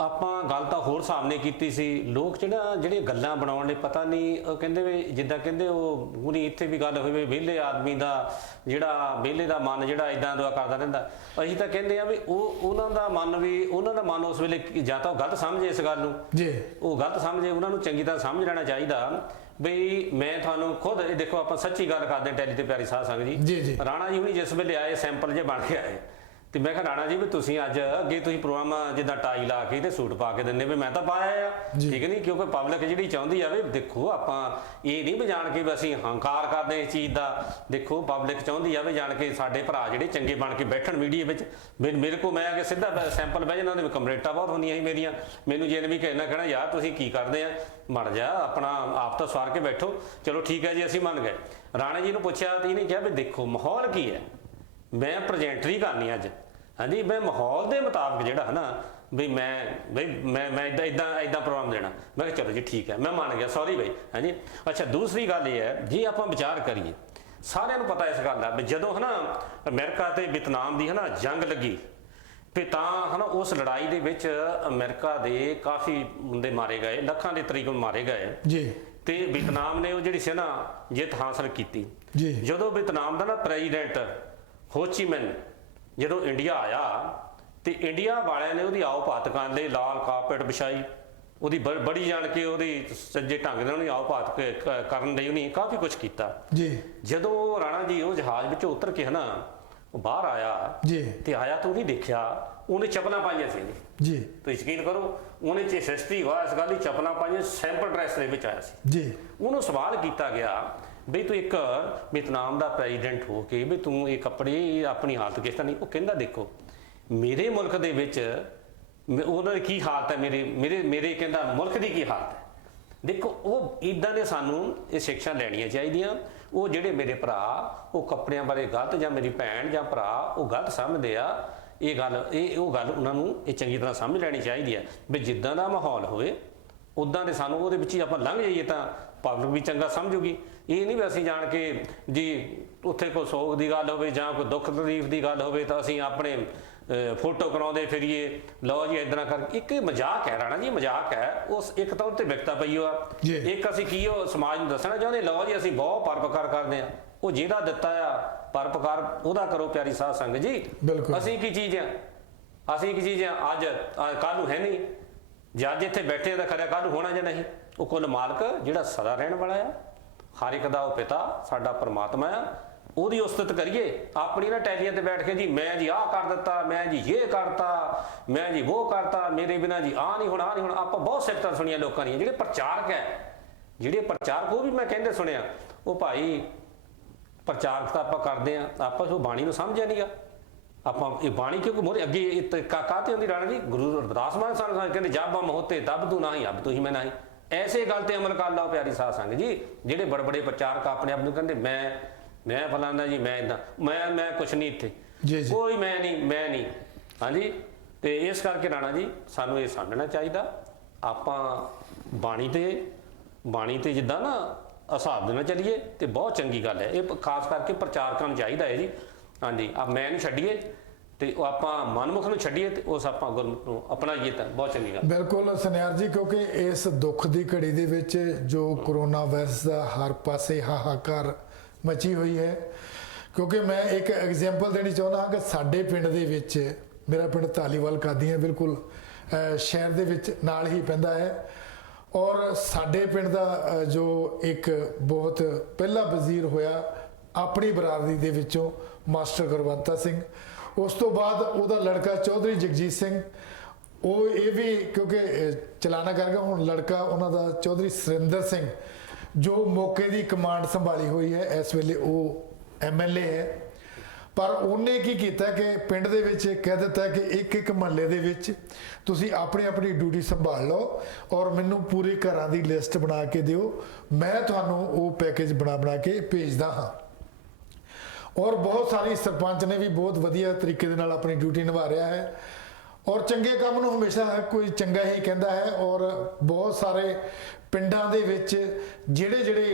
ਆਪਾਂ ਗੱਲ ਤਾਂ ਹੋਰ ਸਾਹਮਣੇ ਕੀਤੀ ਸੀ। ਲੋਕ ਜਿਹੜੇ ਗੱਲਾਂ ਬਣਾਉਣ ਲਈ ਪਤਾ ਨਹੀਂ, ਉਹ ਕਹਿੰਦੇ ਵੀ ਜਿੱਦਾਂ ਕਹਿੰਦੇ ਉਹ ਪੂਰੀ ਇੱਥੇ ਵੀ ਗੱਲ ਹੋਵੇ ਵਿਹਲੇ ਆਦਮੀ ਦਾ ਵਿਹਲੇ ਦਾ ਮਨ ਜਿਹੜਾ ਇਦਾਂ ਦੁਆ ਕਰਦਾ ਰਹਿੰਦਾ। ਅਸੀਂ ਤਾਂ ਕਹਿੰਦੇ ਆ ਵੀ ਉਹਨਾਂ ਦਾ ਮਨ ਉਸ ਵੇਲੇ ਜਾਂ ਤਾਂ ਉਹ ਗਲਤ ਸਮਝੇ ਇਸ ਗੱਲ ਨੂੰ, ਜੀ ਉਹ ਗਲਤ ਸਮਝੇ, ਉਹਨਾਂ ਨੂੰ ਚੰਗੀ ਤਰ੍ਹਾਂ ਸਮਝ ਲੈਣਾ ਚਾਹੀਦਾ। ਬਈ ਮੈਂ ਤੁਹਾਨੂੰ ਖੁਦ ਇਹ ਦੇਖੋ, ਆਪਾਂ ਸੱਚੀ ਗੱਲ ਕਰਦੇ ਟੈਲੀ ਤੇ ਪਿਆਰੀ ਸਾਧ ਸੰਗਤ ਜੀ, ਰਾਣਾ ਜੀ ਹੁਣੀ ਜਿਸ ਵੇਲੇ ਆਏ ਸੈਂਪਲ ਜੇ ਬਣ ਕੇ ਆਏ ਤੇ ਮੈਂ ਕਿਹਾ ਰਾਣਾ ਜੀ ਵੀ ਤੁਸੀਂ ਅੱਜ ਅੱਗੇ ਤੁਸੀਂ ਪ੍ਰੋਗਰਾਮ ਜਿੱਦਾਂ ਟਾਈ ਲਾ ਕੇ ਤੇ ਸੂਟ ਪਾ ਕੇ ਦਿੰਦੇ ਵੀ ਮੈਂ ਤਾਂ ਪਾਇਆ ਆ, ਠੀਕ ਨਹੀਂ, ਕਿਉਂਕਿ ਪਬਲਿਕ ਜਿਹੜੀ ਚਾਹੁੰਦੀ ਆ ਵੀ ਦੇਖੋ ਆਪਾਂ ਇਹ ਨਹੀਂ ਜਾਣ ਕੇ ਵੀ ਅਸੀਂ ਹੰਕਾਰ ਕਰਦੇ ਇਸ ਚੀਜ਼ ਦਾ। ਦੇਖੋ ਪਬਲਿਕ ਚਾਹੁੰਦੀ ਆ ਵੀ ਜਾਣ ਕੇ ਸਾਡੇ ਭਰਾ ਜਿਹੜੇ ਚੰਗੇ ਬਣ ਕੇ ਬੈਠਣ ਮੀਡੀਆ ਵਿੱਚ। ਮੇਰੇ ਕੋਲ ਮੈਂ ਅੱਗੇ ਸਿੱਧਾ ਸੈਂਪਲ ਬਹਿ ਜਾਂਦਾ, ਉਹਦੇ ਕੰਪਲੇਂਟਾਂ ਬਹੁਤ ਹੁੰਦੀਆਂ ਸੀ ਮੇਰੀਆਂ। ਮੈਨੂੰ ਜੇ ਵੀ ਕਹਿਣਾ ਯਾਰ ਤੁਸੀਂ ਕੀ ਕਰਦੇ ਆ, ਮੜ ਜਾ ਆਪਣਾ ਆਪ ਤਾਂ ਸਵਾਰ ਕੇ ਬੈਠੋ। ਚਲੋ ਠੀਕ ਹੈ ਜੀ, ਅਸੀਂ ਮੰਨ ਗਏ। ਰਾਣੇ ਜੀ ਨੂੰ ਪੁੱਛਿਆ ਤੇ ਇਹਨੇ ਕਿਹਾ ਵੀ ਦੇਖੋ ਮਾਹੌਲ ਕੀ ਹੈ, ਮੈਂ ਪ੍ਰੈਜੈਂਟਰੀ ਕਰਨੀ ਅੱਜ, ਹਾਂਜੀ ਮੈਂ ਮਾਹੌਲ ਦੇ ਮੁਤਾਬਕ ਜਿਹੜਾ ਹੈ ਨਾ ਵੀ ਮੈਂ ਇਦਾਂ ਪ੍ਰੋਗਰਾਮ ਦੇਣਾ। ਮੈਂ ਕਿਹਾ ਚਲੋ ਜੀ ਠੀਕ ਹੈ, ਮੈਂ ਮੰਨ ਗਿਆ, ਸੌਰੀ ਬਈ, ਹਾਂਜੀ। ਅੱਛਾ, ਦੂਸਰੀ ਗੱਲ ਇਹ ਹੈ ਜੇ ਆਪਾਂ ਵਿਚਾਰ ਕਰੀਏ, ਸਾਰਿਆਂ ਨੂੰ ਪਤਾ ਇਸ ਗੱਲ ਦਾ ਵੀ ਜਦੋਂ ਹੈ ਨਾ ਅਮਰੀਕਾ ਤੇ ਵੀਅਤਨਾਮ ਦੀ ਹੈ ਨਾ ਜੰਗ ਲੱਗੀ ਤੇ ਤਾਂ ਹੈ ਨਾ ਉਸ ਲੜਾਈ ਦੇ ਵਿੱਚ ਅਮਰੀਕਾ ਦੇ ਕਾਫੀ ਬੰਦੇ ਮਾਰੇ ਗਏ, ਲੱਖਾਂ ਦੇ ਤਰੀਕ ਮਾਰੇ ਗਏ ਜੀ, ਤੇ ਵੀਅਤਨਾਮ ਨੇ ਉਹ ਜਿਹੜੀ ਸੀ ਨਾ ਜਿੱਤ ਹਾਸਲ ਕੀਤੀ ਜੀ। ਜਦੋਂ ਵੀਅਤਨਾਮ ਦਾ ਨਾ ਪ੍ਰੈਜ਼ੀਡੈਂਟ ਹੋ ਚੀ ਮਿਨ ਜਦੋਂ ਇੰਡੀਆ ਆਇਆ ਤੇ ਇੰਡੀਆ ਵਾਲਿਆਂ ਨੇ ਉਹਦੀ ਆਓ ਭਾਤ ਕਰਨ ਲਈ ਲਾਲ ਕਾਰਪੇਟ ਵਿਛਾਈ, ਉਹਦੀ ਬੜੀ ਜਾਣ ਕੇ ਉਹਦੀ ਸੱਜੇ ਢੰਗ ਨਾਲ ਉਹਨੂੰ ਆਓ ਭਾਤ ਕਰਨ ਲਈ ਉਹਨੇ ਕਾਫੀ ਕੁਝ ਕੀਤਾ ਜੀ। ਜਦੋਂ ਰਾਣਾ ਜੀ ਉਹ ਜਹਾਜ਼ ਵਿੱਚੋਂ ਉਤਰ ਕੇ ਹਨਾ ਉਹ ਬਾਹਰ ਆਇਆ ਜੀ ਤੇ ਆਇਆ ਤਾਂ ਉਹਨੇ ਦੇਖਿਆ ਉਹਨੇ ਚੱਪਲਾਂ ਪਾਈਆਂ ਸੀ ਜੀ। ਤੁਸੀਂ ਯਕੀਨ ਕਰੋ ਉਹਨੇ ਚ ਹਿਸਟਰੀ ਹੋਇਆ ਇਸ ਗੱਲ ਦੀ, ਚੱਪਲਾਂ ਪਾਈਆਂ, ਸੈਂਪਲ ਡਰੈਸ ਦੇ ਵਿੱਚ ਆਇਆ ਸੀ ਜੀ। ਉਹਨੂੰ ਸਵਾਲ ਕੀਤਾ ਗਿਆ ਬਈ ਤੂੰ ਇੱਕ ਵੀਅਤਨਾਮ ਦਾ ਪ੍ਰੈਜ਼ੀਡੈਂਟ ਹੋ ਕੇ ਵੀ ਤੂੰ ਇਹ ਕੱਪੜੇ ਆਪਣੀ ਹਾਲਤ ਕਿਸ ਤਰ੍ਹਾਂ ਨਹੀਂ? ਉਹ ਕਹਿੰਦਾ ਦੇਖੋ ਮੇਰੇ ਮੁਲਕ ਦੇ ਵਿੱਚ ਉਹਨਾਂ ਦੀ ਕੀ ਹਾਲਤ ਹੈ, ਮੇਰੇ ਕਹਿੰਦਾ ਮੁਲਕ ਦੀ ਕੀ ਹਾਲਤ ਹੈ। ਦੇਖੋ ਉਹ ਇੱਦਾਂ ਦੇ ਸਾਨੂੰ ਇਹ ਸਿੱਖਿਆ ਲੈਣੀਆਂ ਚਾਹੀਦੀਆਂ। ਉਹ ਜਿਹੜੇ ਮੇਰੇ ਭਰਾ ਉਹ ਕੱਪੜਿਆਂ ਬਾਰੇ ਗਲਤ, ਜਾਂ ਮੇਰੀ ਭੈਣ ਜਾਂ ਭਰਾ ਉਹ ਗਲਤ ਸਮਝਦੇ ਆ, ਉਹ ਗੱਲ ਉਹਨਾਂ ਨੂੰ ਇਹ ਚੰਗੀ ਤਰ੍ਹਾਂ ਸਮਝ ਲੈਣੀ ਚਾਹੀਦੀ ਹੈ ਵੀ ਜਿੱਦਾਂ ਦਾ ਮਾਹੌਲ ਹੋਵੇ ਉੱਦਾਂ ਦੇ ਸਾਨੂੰ ਉਹਦੇ ਵਿੱਚ ਹੀ ਆਪਾਂ ਲੰਘ ਜਾਈਏ ਤਾਂ ਪਬਲਿਕ ਵੀ ਚੰਗਾ ਸਮਝੂਗੀ। ਇਹ ਨਹੀਂ ਵੀ ਅਸੀਂ ਜਾਣ ਕੇ ਜੀ ਉੱਥੇ ਕੋਈ ਸੋਗ ਦੀ ਗੱਲ ਹੋਵੇ ਜਾਂ ਕੋਈ ਦੁੱਖ ਤਕਲੀਫ ਦੀ ਗੱਲ ਹੋਵੇ ਤਾਂ ਅਸੀਂ ਆਪਣੇ ਫੋਟੋ ਕਰਾਉਂਦੇ ਫਿਰੀਏ, ਲਓ ਜੀ ਇਦਾਂ ਕਰ। ਇੱਕ ਮਜ਼ਾਕ ਹੈ ਰਾਣਾ ਜੀ, ਮਜ਼ਾਕ ਹੈ। ਉਸ ਇੱਕ ਤਾਂ ਉੱਤੇ ਵਿਕਤਾ ਪਈ ਆ, ਇੱਕ ਅਸੀਂ ਕੀ ਉਹ ਸਮਾਜ ਨੂੰ ਦੱਸਣਾ ਚਾਹੁੰਦੇ, ਲਓ ਜੀ ਅਸੀਂ ਬਹੁਤ ਪਰਪਕਾਰ ਕਰਦੇ ਆ। ਉਹ ਜਿਹਦਾ ਦਿੱਤਾ ਆ ਪਰਪਕਾਰ ਉਹਦਾ ਕਰੋ ਪਿਆਰੀ ਸਾਧ ਸੰਗਤ ਜੀ। ਅਸੀਂ ਕੀ ਚੀਜ਼ ਆ, ਅੱਜ ਕੱਲ ਨੂੰ ਹੈ ਨਹੀਂ, ਜੇ ਅੱਜ ਇੱਥੇ ਬੈਠੇ ਤਾਂ ਖਰਿਆ ਕੱਲ ਨੂੰ ਹੋਣਾ ਜਾਂ ਨਹੀਂ। ਉਹ ਕੁੱਲ ਮਾਲਕ ਜਿਹੜਾ ਸਦਾ ਰਹਿਣ ਵਾਲਾ ਆ, ਹਰ ਇੱਕ ਦਾ ਉਹ ਪਿਤਾ ਸਾਡਾ ਪਰਮਾਤਮਾ ਆ, ਉਹਦੀ ਉਸਤਤ ਕਰੀਏ। ਆਪਣੀ ਨਾ ਟੈਲੀਆਂ ਤੇ ਬੈਠ ਕੇ ਜੀ ਮੈਂ ਜੀ ਆਹ ਕਰ ਦਿੱਤਾ, ਮੈਂ ਜੀ ਇਹ ਕਰਤਾ, ਮੈਂ ਜੀ ਉਹ ਕਰਤਾ, ਮੇਰੇ ਬਿਨਾਂ ਜੀ ਆਹ ਨਹੀਂ ਹੋਣਾ, ਆਹ ਨਹੀਂ ਹੋਣਾ। ਆਪਾਂ ਬਹੁਤ ਸਿਫਤਾਂ ਸੁਣੀਆਂ ਲੋਕਾਂ ਦੀਆਂ। ਜਿਹੜੇ ਪ੍ਰਚਾਰਕ ਉਹ ਵੀ ਮੈਂ ਕਹਿੰਦੇ ਸੁਣਿਆ, ਉਹ ਭਾਈ ਪ੍ਰਚਾਰਕ ਤਾਂ ਆਪਾਂ ਕਰਦੇ ਆ, ਆਪਾਂ ਉਹ ਬਾਣੀ ਨੂੰ ਸਮਝਿਆ ਨਹੀਂਗਾ। ਆਪਾਂ ਇਹ ਬਾਣੀ ਕਿਉਂਕਿ ਮੋਰੇ ਅੱਗੇ ਕਾਤੇ ਹੁੰਦੀ ਰਾਣਾ ਜੀ, ਗੁਰੂ ਰਵਿਦਾਸ ਮਹਾਰਾਜ ਸਾਨੂੰ ਕਹਿੰਦੇ ਜਬ ਹਮ ਹੋਤੇ ਤਬ ਤੂੰ ਨਹੀਂ, ਅਬ ਤੂੰ ਹੀ ਮੈਂ ਨਹੀਂ। ਐਸੇ ਗੱਲ ਤੇ ਅਮਲ ਕਰ ਲਓ ਪਿਆਰੀ ਸਾਧ ਸੰਗਤ ਜੀ। ਜਿਹੜੇ ਬੜੇ ਪ੍ਰਚਾਰਕ ਆਪਣੇ ਆਪ ਨੂੰ ਕਹਿੰਦੇ ਮੈਂ ਫਲਾਣਾ ਜੀ, ਮੈਂ ਇਦਾਂ, ਮੈਂ ਕੁਛ ਨਹੀਂ ਇੱਥੇ, ਕੋਈ ਮੈਂ ਨਹੀਂ, ਹਾਂਜੀ। ਤੇ ਇਸ ਕਰਕੇ ਰਾਣਾ ਜੀ ਸਾਨੂੰ ਇਹ ਸਮਝਣਾ ਚਾਹੀਦਾ ਆਪਾਂ ਬਾਣੀ ਤੇ ਜਿੱਦਾਂ ਨਾ ਹਿਸਾਬ ਦੇ ਨਾਲ ਚੱਲੀਏ ਤੇ ਬਹੁਤ ਚੰਗੀ ਗੱਲ ਹੈ। ਇਹ ਖਾਸ ਕਰਕੇ ਪ੍ਰਚਾਰਕਾਂ ਨੂੰ ਚਾਹੀਦਾ ਹੈ ਜੀ। ਹਾਂਜੀ, ਮੈਂ ਨੂੰ ਛੱਡੀਏ ਤੇ ਉਹ ਆਪਾਂ ਮਨਮੁਖ ਨੂੰ ਛੱਡੀਏ ਤੇ ਉਸ ਆਪਾਂ ਗੁਰਮੁਖ ਨੂੰ ਅਪਣਾਈਏ ਤਾਂ ਬਹੁਤ ਚੰਗੀ ਗੱਲ। ਬਿਲਕੁਲ ਸੁਨਿਆਰ ਜੀ, ਕਿਉਂਕਿ ਇਸ ਦੁੱਖ ਦੀ ਘੜੀ ਦੇ ਵਿੱਚ ਜੋ ਕਰੋਨਾ ਵਾਇਰਸ ਦਾ ਹਰ ਪਾਸੇ ਹਾਹਾਕਾਰ ਮਚੀ ਹੋਈ ਹੈ, ਕਿਉਂਕਿ ਮੈਂ ਇੱਕ ਐਗਜ਼ਾਮਪਲ ਦੇਣੀ ਚਾਹੁੰਦਾ ਹਾਂ ਕਿ ਸਾਡੇ ਪਿੰਡ ਦੇ ਵਿੱਚ, ਮੇਰਾ ਪਿੰਡ ਧਾਲੀਵਾਲ ਕਾਦੀਆਂ ਬਿਲਕੁਲ ਸ਼ਹਿਰ ਦੇ ਵਿੱਚ ਨਾਲ ਹੀ ਪੈਂਦਾ ਹੈ, ਔਰ ਸਾਡੇ ਪਿੰਡ ਦਾ ਜੋ ਇੱਕ ਬਹੁਤ ਪਹਿਲਾ ਵਜ਼ੀਰ ਹੋਇਆ ਆਪਣੀ ਬਰਾਦਰੀ ਦੇ ਵਿੱਚੋਂ ਮਾਸਟਰ ਗੁਰਵੰਤਾ ਸਿੰਘ, ਉਸ ਤੋਂ ਬਾਅਦ ਉਹਦਾ ਲੜਕਾ ਚੌਧਰੀ ਜਗਜੀਤ ਸਿੰਘ, ਉਹ ਇਹ ਵੀ ਕਿਉਂਕਿ ਚਲਾਣਾ ਕਰ ਗਿਆ, ਹੁਣ ਲੜਕਾ ਉਹਨਾਂ ਦਾ ਚੌਧਰੀ ਸੁਰਿੰਦਰ ਸਿੰਘ ਜੋ ਮੌਕੇ ਦੀ ਕਮਾਂਡ ਸੰਭਾਲੀ ਹੋਈ ਹੈ, ਇਸ ਵੇਲੇ ਉਹ MLA ਹੈ। ਪਰ ਉਹਨੇ ਕੀ ਕੀਤਾ ਕਿ ਪਿੰਡ ਦੇ ਵਿੱਚ ਕਹਿ ਦਿੱਤਾ ਕਿ ਇੱਕ ਮਹੱਲੇ ਦੇ ਵਿੱਚ ਤੁਸੀਂ ਆਪਣੀ ਡਿਊਟੀ ਸੰਭਾਲ ਲਓ ਔਰ ਮੈਨੂੰ ਪੂਰੇ ਘਰਾਂ ਦੀ ਲਿਸਟ ਬਣਾ ਕੇ ਦਿਓ, ਮੈਂ ਤੁਹਾਨੂੰ ਉਹ ਪੈਕੇਜ ਬਣਾ ਕੇ ਭੇਜਦਾ ਹਾਂ। ਔਰ ਬਹੁਤ ਸਾਰੀ ਸਰਪੰਚ ਨੇ ਵੀ ਬਹੁਤ ਵਧੀਆ ਤਰੀਕੇ ਦੇ ਨਾਲ ਆਪਣੀ ਡਿਊਟੀ ਨਿਭਾ ਰਿਹਾ ਹੈ, ਔਰ ਚੰਗੇ ਕੰਮ ਨੂੰ ਹਮੇਸ਼ਾ ਕੋਈ ਚੰਗਾ ਹੀ ਕਹਿੰਦਾ ਹੈ। ਔਰ ਬਹੁਤ ਸਾਰੇ ਪਿੰਡਾਂ ਦੇ ਵਿੱਚ ਜਿਹੜੇ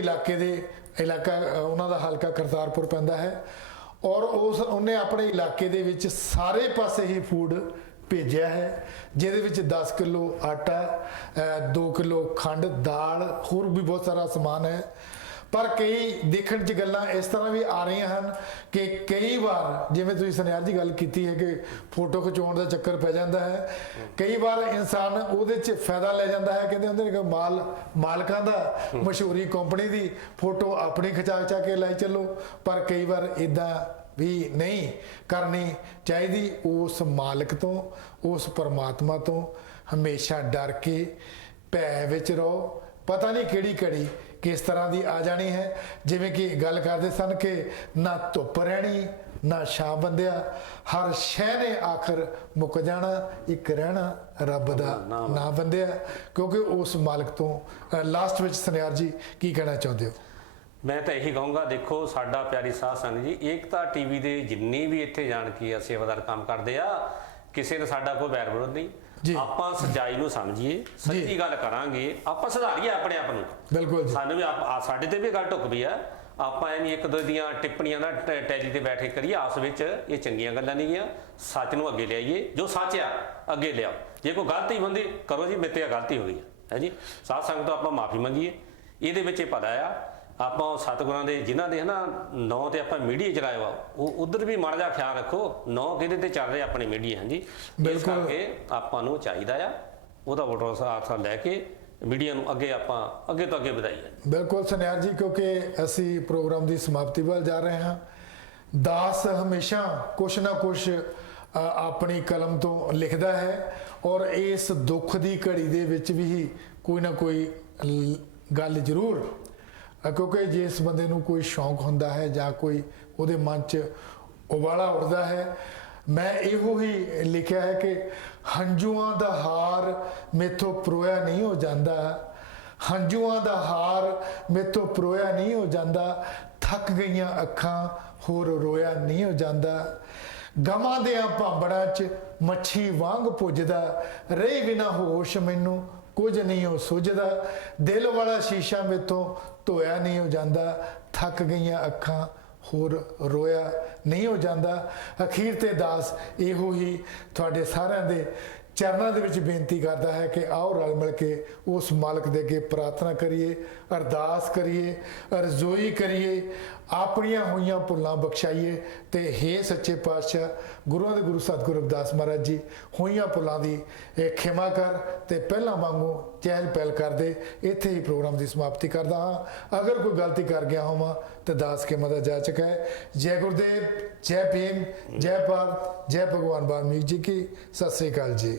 ਇਲਾਕਾ ਉਹਨਾਂ ਦਾ ਹਲਕਾ ਕਰਤਾਰਪੁਰ ਪੈਂਦਾ ਹੈ, ਔਰ ਉਹਨੇ ਆਪਣੇ ਇਲਾਕੇ ਦੇ ਵਿੱਚ ਸਾਰੇ ਪਾਸੇ ਹੀ ਫੂਡ ਭੇਜਿਆ ਹੈ, ਜਿਹਦੇ ਵਿੱਚ 10 ਕਿਲੋ ਆਟਾ, 2 ਕਿਲੋ ਖੰਡ, ਦਾਲ, ਹੋਰ ਵੀ ਬਹੁਤ ਸਾਰਾ ਸਮਾਨ ਹੈ। ਪਰ ਕਈ ਦੇਖਣ 'ਚ ਗੱਲਾਂ ਇਸ ਤਰ੍ਹਾਂ ਵੀ ਆ ਰਹੀਆਂ ਹਨ ਕਿ ਕਈ ਵਾਰ, ਜਿਵੇਂ ਤੁਸੀਂ ਸੁਨਿਆਰ ਜੀ ਗੱਲ ਕੀਤੀ ਹੈ ਕਿ ਫੋਟੋ ਖਿਚਾਉਣ ਦਾ ਚੱਕਰ ਪੈ ਜਾਂਦਾ ਹੈ, ਕਈ ਵਾਰ ਇਨਸਾਨ ਉਹਦੇ 'ਚ ਫਾਇਦਾ ਲੈ ਜਾਂਦਾ ਹੈ। ਕਹਿੰਦੇ ਹੁੰਦੇ ਨੇ ਕਿ ਮਾਲਕਾਂ ਦਾ, ਮਸ਼ਹੂਰੀ ਕੰਪਨੀ ਦੀ ਫੋਟੋ ਆਪਣੀ ਖਿਚਾ ਕੇ ਲਾਈ ਚੱਲੋ, ਪਰ ਕਈ ਵਾਰ ਇਦਾਂ ਵੀ ਨਹੀਂ ਕਰਨੀ ਚਾਹੀਦੀ। ਉਸ ਮਾਲਕ ਤੋਂ, ਉਸ ਪਰਮਾਤਮਾ ਤੋਂ ਹਮੇਸ਼ਾ ਡਰ ਕੇ ਭੈ ਵਿੱਚ ਰਹੋ। ਪਤਾ ਨਹੀਂ ਕਿਹੜੀ ਘੜੀ ਕਿਸ ਤਰ੍ਹਾਂ ਦੀ ਆ ਜਾਣੀ ਹੈ। ਜਿਵੇਂ ਕਿ ਗੱਲ ਕਰਦੇ ਸਨ ਕਿ ਨਾ ਧੁੱਪ ਰਹਿਣੀ ਨਾ ਛਾਂ ਬੰਦਿਆ, ਹਰ ਸ਼ੈ ਨੇ ਆਖਰ ਮੁੱਕ ਜਾਣਾ, ਇੱਕ ਰਹਿਣਾ ਰੱਬ ਦਾ ਨਾਂ ਬੰਦਿਆ। ਕਿਉਂਕਿ ਉਸ ਮਾਲਕ ਤੋਂ ਲਾਸਟ ਵਿੱਚ ਸੁਨਿਆਰ ਜੀ ਕੀ ਕਹਿਣਾ ਚਾਹੁੰਦੇ ਹੋ? ਮੈਂ ਤਾਂ ਇਹੀ ਕਹੂੰਗਾ, ਦੇਖੋ ਸਾਡਾ ਪਿਆਰੀ ਸਾਧ ਸੰਗਤ ਜੀ, ਏਕਤਾ ਟੀਵੀ ਦੇ ਜਿੰਨੀ ਵੀ ਇੱਥੇ ਜਾਣ ਕੀ ਸੇਵਾਦਾਰ ਕੰਮ ਕਰਦੇ ਆ, ਕਿਸੇ ਨੇ ਸਾਡਾ ਕੋਈ ਵੈਰ ਵਿਰੋਧ ਨਹੀਂ। ਆਪਾਂ ਸੱਚਾਈ ਨੂੰ ਸਮਝੀਏ, ਸੱਚੀ ਗੱਲ ਕਰਾਂਗੇ, ਆਪਾਂ ਸੁਧਾਰੀਏ ਆਪਣੇ ਆਪ ਨੂੰ। ਬਿਲਕੁਲ, ਸਾਨੂੰ ਵੀ ਸਾਡੇ ਤੇ ਵੀ ਗੱਲ ਢੁੱਕਦੀ ਆ, ਆਪਾਂ ਐਵੇਂ ਇੱਕ ਦੋ ਦੀਆਂ ਟਿੱਪਣੀਆਂ ਨਾ ਟੈਲੀ ਤੇ ਬੈਠ ਕੇ ਕਰੀਏ ਆਪਸ ਵਿੱਚ, ਇਹ ਚੰਗੀਆਂ ਗੱਲਾਂ ਨਹੀਂ ਗੀਆਂ। ਸੱਚ ਨੂੰ ਅੱਗੇ ਲਿਆਈਏ, ਜੋ ਸੱਚ ਆ ਅੱਗੇ ਲਿਆਓ। ਜੇ ਕੋਈ ਗਲਤੀ ਹੁੰਦੀ ਕਰੋ ਜੀ, ਮੇਰੇ ਤੇ ਗਲਤੀ ਹੋ ਗਈ ਹੈ ਜੀ, ਸਾਧ ਸੰਗਤ ਤੋਂ ਆਪਾਂ ਮਾਫੀ ਮੰਗੀਏ। ਇਹਦੇ ਵਿੱਚ ਇਹ ਪਤਾ ਆ ਆਪਾਂ ਸਤਿਗੁਰਾਂ ਦੇ ਜਿਨ੍ਹਾਂ ਦੇ ਹਨਾ ਨਾਂ ਤੇ ਆਪਾਂ ਮੀਡੀਆ ਚਲਾਇਆ ਵਾ, ਉਹ ਉਧਰ ਵੀ ਮਾੜਾ ਜਿਹਾ ਖਿਆਲ ਰੱਖੋ, ਨਾਂ ਕਿਹਦੇ ਤੇ ਚੱਲ ਰਿਹਾ ਆਪਣੇ ਮੀਡੀਆ। ਹਾਂਜੀ, ਇਸ ਕਰਕੇ ਆਪਾਂ ਨੂੰ ਚਾਹੀਦਾ ਆ ਉਹਦਾ ਵੋਟਰ ਸਾਥ ਲੈ ਕੇ ਮੀਡੀਆ ਨੂੰ ਅੱਗੇ ਤੋਂ ਅੱਗੇ ਵਧਾਈਏ। ਬਿਲਕੁਲ ਸੁਨਿਆਰ ਜੀ, ਕਿਉਂਕਿ ਅਸੀਂ ਪ੍ਰੋਗਰਾਮ ਦੀ ਸਮਾਪਤੀ ਵੱਲ ਜਾ ਰਹੇ ਹਾਂ। ਦਾਸ ਹਮੇਸ਼ਾ ਕੁਛ ਨਾ ਕੁਛ ਆਪਣੀ ਕਲਮ ਤੋਂ ਲਿਖਦਾ ਹੈ, ਔਰ ਇਸ ਦੁੱਖ ਦੀ ਘੜੀ ਦੇ ਵਿੱਚ ਵੀ ਕੋਈ ਨਾ ਕੋਈ ਗੱਲ ਜ਼ਰੂਰ, ਕਿਉਂਕਿ ਜਿਸ ਬੰਦੇ ਨੂੰ ਕੋਈ ਸ਼ੌਂਕ ਹੁੰਦਾ ਹੈ ਜਾਂ ਕੋਈ ਉਹਦੇ ਮਨ 'ਚ ਉਬਾਲਾ ਉੱਠਦਾ ਹੈ, ਮੈਂ ਇਹੋ ਹੀ ਲਿਖਿਆ ਹੈ ਕਿ ਹੰਝੂਆਂ ਦਾ ਹਾਰ ਮੈਥੋਂ ਪਰੋਇਆ ਨਹੀਂ ਹੋ ਜਾਂਦਾ, ਹੰਝੂਆਂ ਦਾ ਹਾਰ ਮੈਥੋਂ ਪਰੋਇਆ ਨਹੀਂ ਹੋ ਜਾਂਦਾ, ਥੱਕ ਗਈਆਂ ਅੱਖਾਂ ਹੋਰ ਰੋਇਆ ਨਹੀਂ ਹੋ ਜਾਂਦਾ, ਗਮਾਂ ਦਿਆਂ ਭਾਂਬੜਾਂ 'ਚ ਮੱਛੀ ਵਾਂਗ ਪੁੱਜਦਾ, ਰਹੇ ਬਿਨਾ ਹੋਸ਼ ਮੈਨੂੰ ਕੁਝ ਨਹੀਂ ਉਹ ਸੁੱਝਦਾ, ਦਿਲ ਵਾਲਾ ਸ਼ੀਸ਼ਾ ਮੈਥੋਂ ਧੋਇਆ ਨਹੀਂ ਹੋ ਜਾਂਦਾ, ਥੱਕ ਗਈਆਂ ਅੱਖਾਂ ਹੋਰ ਰੋਇਆ ਨਹੀਂ ਹੋ ਜਾਂਦਾ। ਅਖੀਰ ਤੇ ਦਾਸ ਇਹੋ ਹੀ ਤੁਹਾਡੇ ਸਾਰਿਆਂ ਦੇ ਚਰਨਾਂ ਦੇ ਵਿੱਚ ਬੇਨਤੀ ਕਰਦਾ ਹੈ ਕਿ ਆਓ ਰਲ ਮਿਲ ਕੇ ਉਸ ਮਾਲਕ ਦੇ ਅੱਗੇ ਪ੍ਰਾਰਥਨਾ ਕਰੀਏ, ਅਰਦਾਸ ਕਰੀਏ, ਅਰਜ਼ੋਈ ਕਰੀਏ, ਆਪਣੀਆਂ ਹੋਈਆਂ ਭੁੱਲਾਂ ਬਖਸ਼ਾਈਏ ਤੇ ਹੇ ਸੱਚੇ ਪਾਤਸ਼ਾਹ ਗੁਰੂਆਂ ਦੇ ਗੁਰੂ ਸਤਿਗੁਰੂ ਰਵਿਦਾਸ ਮਹਾਰਾਜ ਜੀ, ਹੋਈਆਂ ਭੁੱਲਾਂ ਦੀ ਖਿਮਾ ਕਰ ਤੇ ਪਹਿਲਾਂ ਵਾਂਗੂ ਚਹਿਲ ਪਹਿਲ ਕਰਦੇ। ਇੱਥੇ ਹੀ ਪ੍ਰੋਗਰਾਮ ਦੀ ਸਮਾਪਤੀ ਕਰਦਾ ਹਾਂ। ਅਗਰ ਕੋਈ ਗਲਤੀ ਕਰ ਗਿਆ ਹੋਵਾਂ ਤਾਂ ਦਾਸ ਕੇ ਮਦਦ ਜਾ ਚੁੱਕਾ ਹੈ। ਜੈ ਗੁਰਦੇਵ, ਜੈ ਭੀਮ, ਜੈ ਭਾਰਤ, ਜੈ ਭਗਵਾਨ ਵਾਲਮੀਕ ਜੀ ਕੀ। ਸਤਿ ਸ੍ਰੀ ਅਕਾਲ ਜੀ।